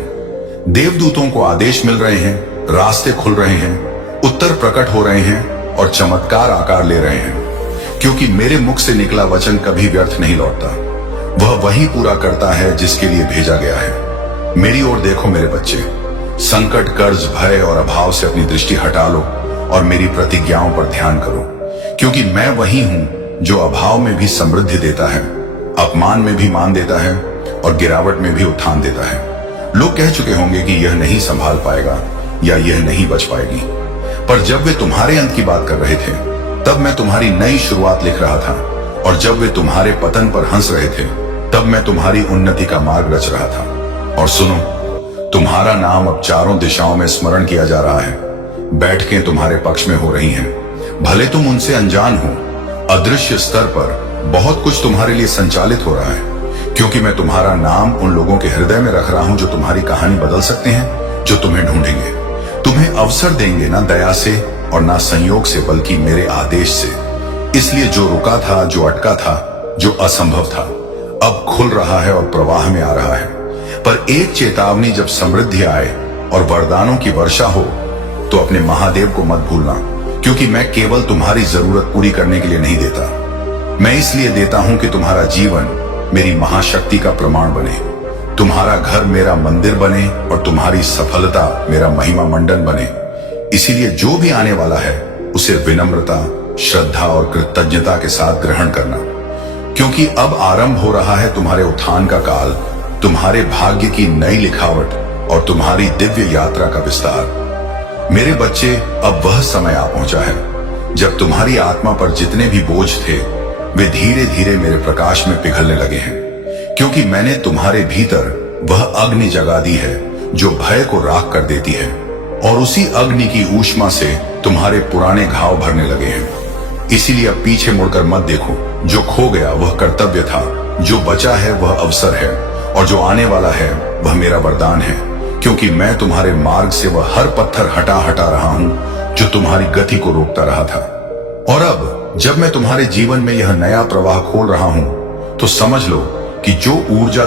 देवदूतों को आदेश मिल रहे हैं, रास्ते खुल रहे हैं, उत्तर प्रकट हो रहे हैं और चमत्कार आकार ले रहे हैं। क्योंकि मेरे मुख से निकला वचन कभी व्यर्थ नहीं लौटता, वह वही पूरा करता है जिसके लिए भेजा गया है। मेरी ओर देखो मेरे बच्चे, संकट, कर्ज, भय और अभाव से अपनी दृष्टि हटा लो और मेरी प्रतिज्ञाओं पर ध्यान करो। क्योंकि मैं वही हूं जो अभाव में भी समृद्धि देता है, अपमान में भी मान देता है और गिरावट में भी उत्थान देता है। लोग कह चुके होंगे कि यह नहीं संभाल पाएगा या यह नहीं बच पाएगी, पर जब वे तुम्हारे अंत की बात कर रहे थे तब मैं तुम्हारी नई शुरुआत लिख रहा था, और जब वे तुम्हारे पतन पर हंस रहे थे तब मैं तुम्हारी उन्नति का मार्ग रच रहा था। और सुनो, तुम्हारा नाम अब चारों दिशाओं में स्मरण किया जा रहा है। बैठकें तुम्हारे पक्ष में हो रही हैं, भले तुम उनसे अनजान हो। अदृश्य स्तर पर बहुत कुछ तुम्हारे लिए संचालित हो रहा है। क्योंकि मैं तुम्हारा नाम उन लोगों के हृदय में रख रहा हूं जो तुम्हारी कहानी बदल सकते हैं, जो तुम्हें ढूंढेंगे, तुम्हें अवसर देंगे, ना दया से और ना संयोग से बल्कि मेरे आदेश से। इसलिए जो रुका था, जो अटका था, जो असंभव था, अब खुल रहा है और प्रवाह में आ रहा है। पर एक चेतावनी, जब समृद्धि आए और वरदानों की वर्षा हो तो अपने महादेव को मत भूलना। क्योंकि मैं केवल तुम्हारी जरूरत पूरी करने के लिए नहीं देता, मैं इसलिए देता हूं कि तुम्हारा जीवन मेरी महाशक्ति का प्रमाण बने, तुम्हारा घर मेरा मंदिर बने और तुम्हारी सफलता मेरा महिमा मंडन बने। इसीलिए जो भी आने वाला है उसे विनम्रता, श्रद्धा और कृतज्ञता के साथ ग्रहण करना। क्योंकि अब आरंभ हो रहा है तुम्हारे उत्थान का काल, तुम्हारे भाग्य की नई लिखावट और तुम्हारी दिव्य यात्रा का विस्तार। मेरे बच्चे, अब वह समय आ पहुंचा है जब तुम्हारी आत्मा पर जितने भी बोझ थे वे धीरे धीरे मेरे प्रकाश में पिघलने लगे हैं। क्योंकि मैंने तुम्हारे भीतर वह अग्नि जगा दी है जो भय को राख कर देती है, और उसी अग्नि की ऊष्मा से तुम्हारे पुराने घाव भरने लगे हैं। इसीलिए अब पीछे मुड़कर मत देखो। जो खो गया वह कर्तव्य था, जो बचा है वह अवसर है, और जो आने वाला है वह मेरा वरदान है। क्योंकि मैं तुम्हारे मार्ग से वह हर पत्थर हटा रहा हूं जो तुम्हारी गति को रोकता रहा था। और अब जब मैं तुम्हारे जीवन में यह नया प्रवाह खोल रहा हूं तो समझ लो कि जो ऊर्जा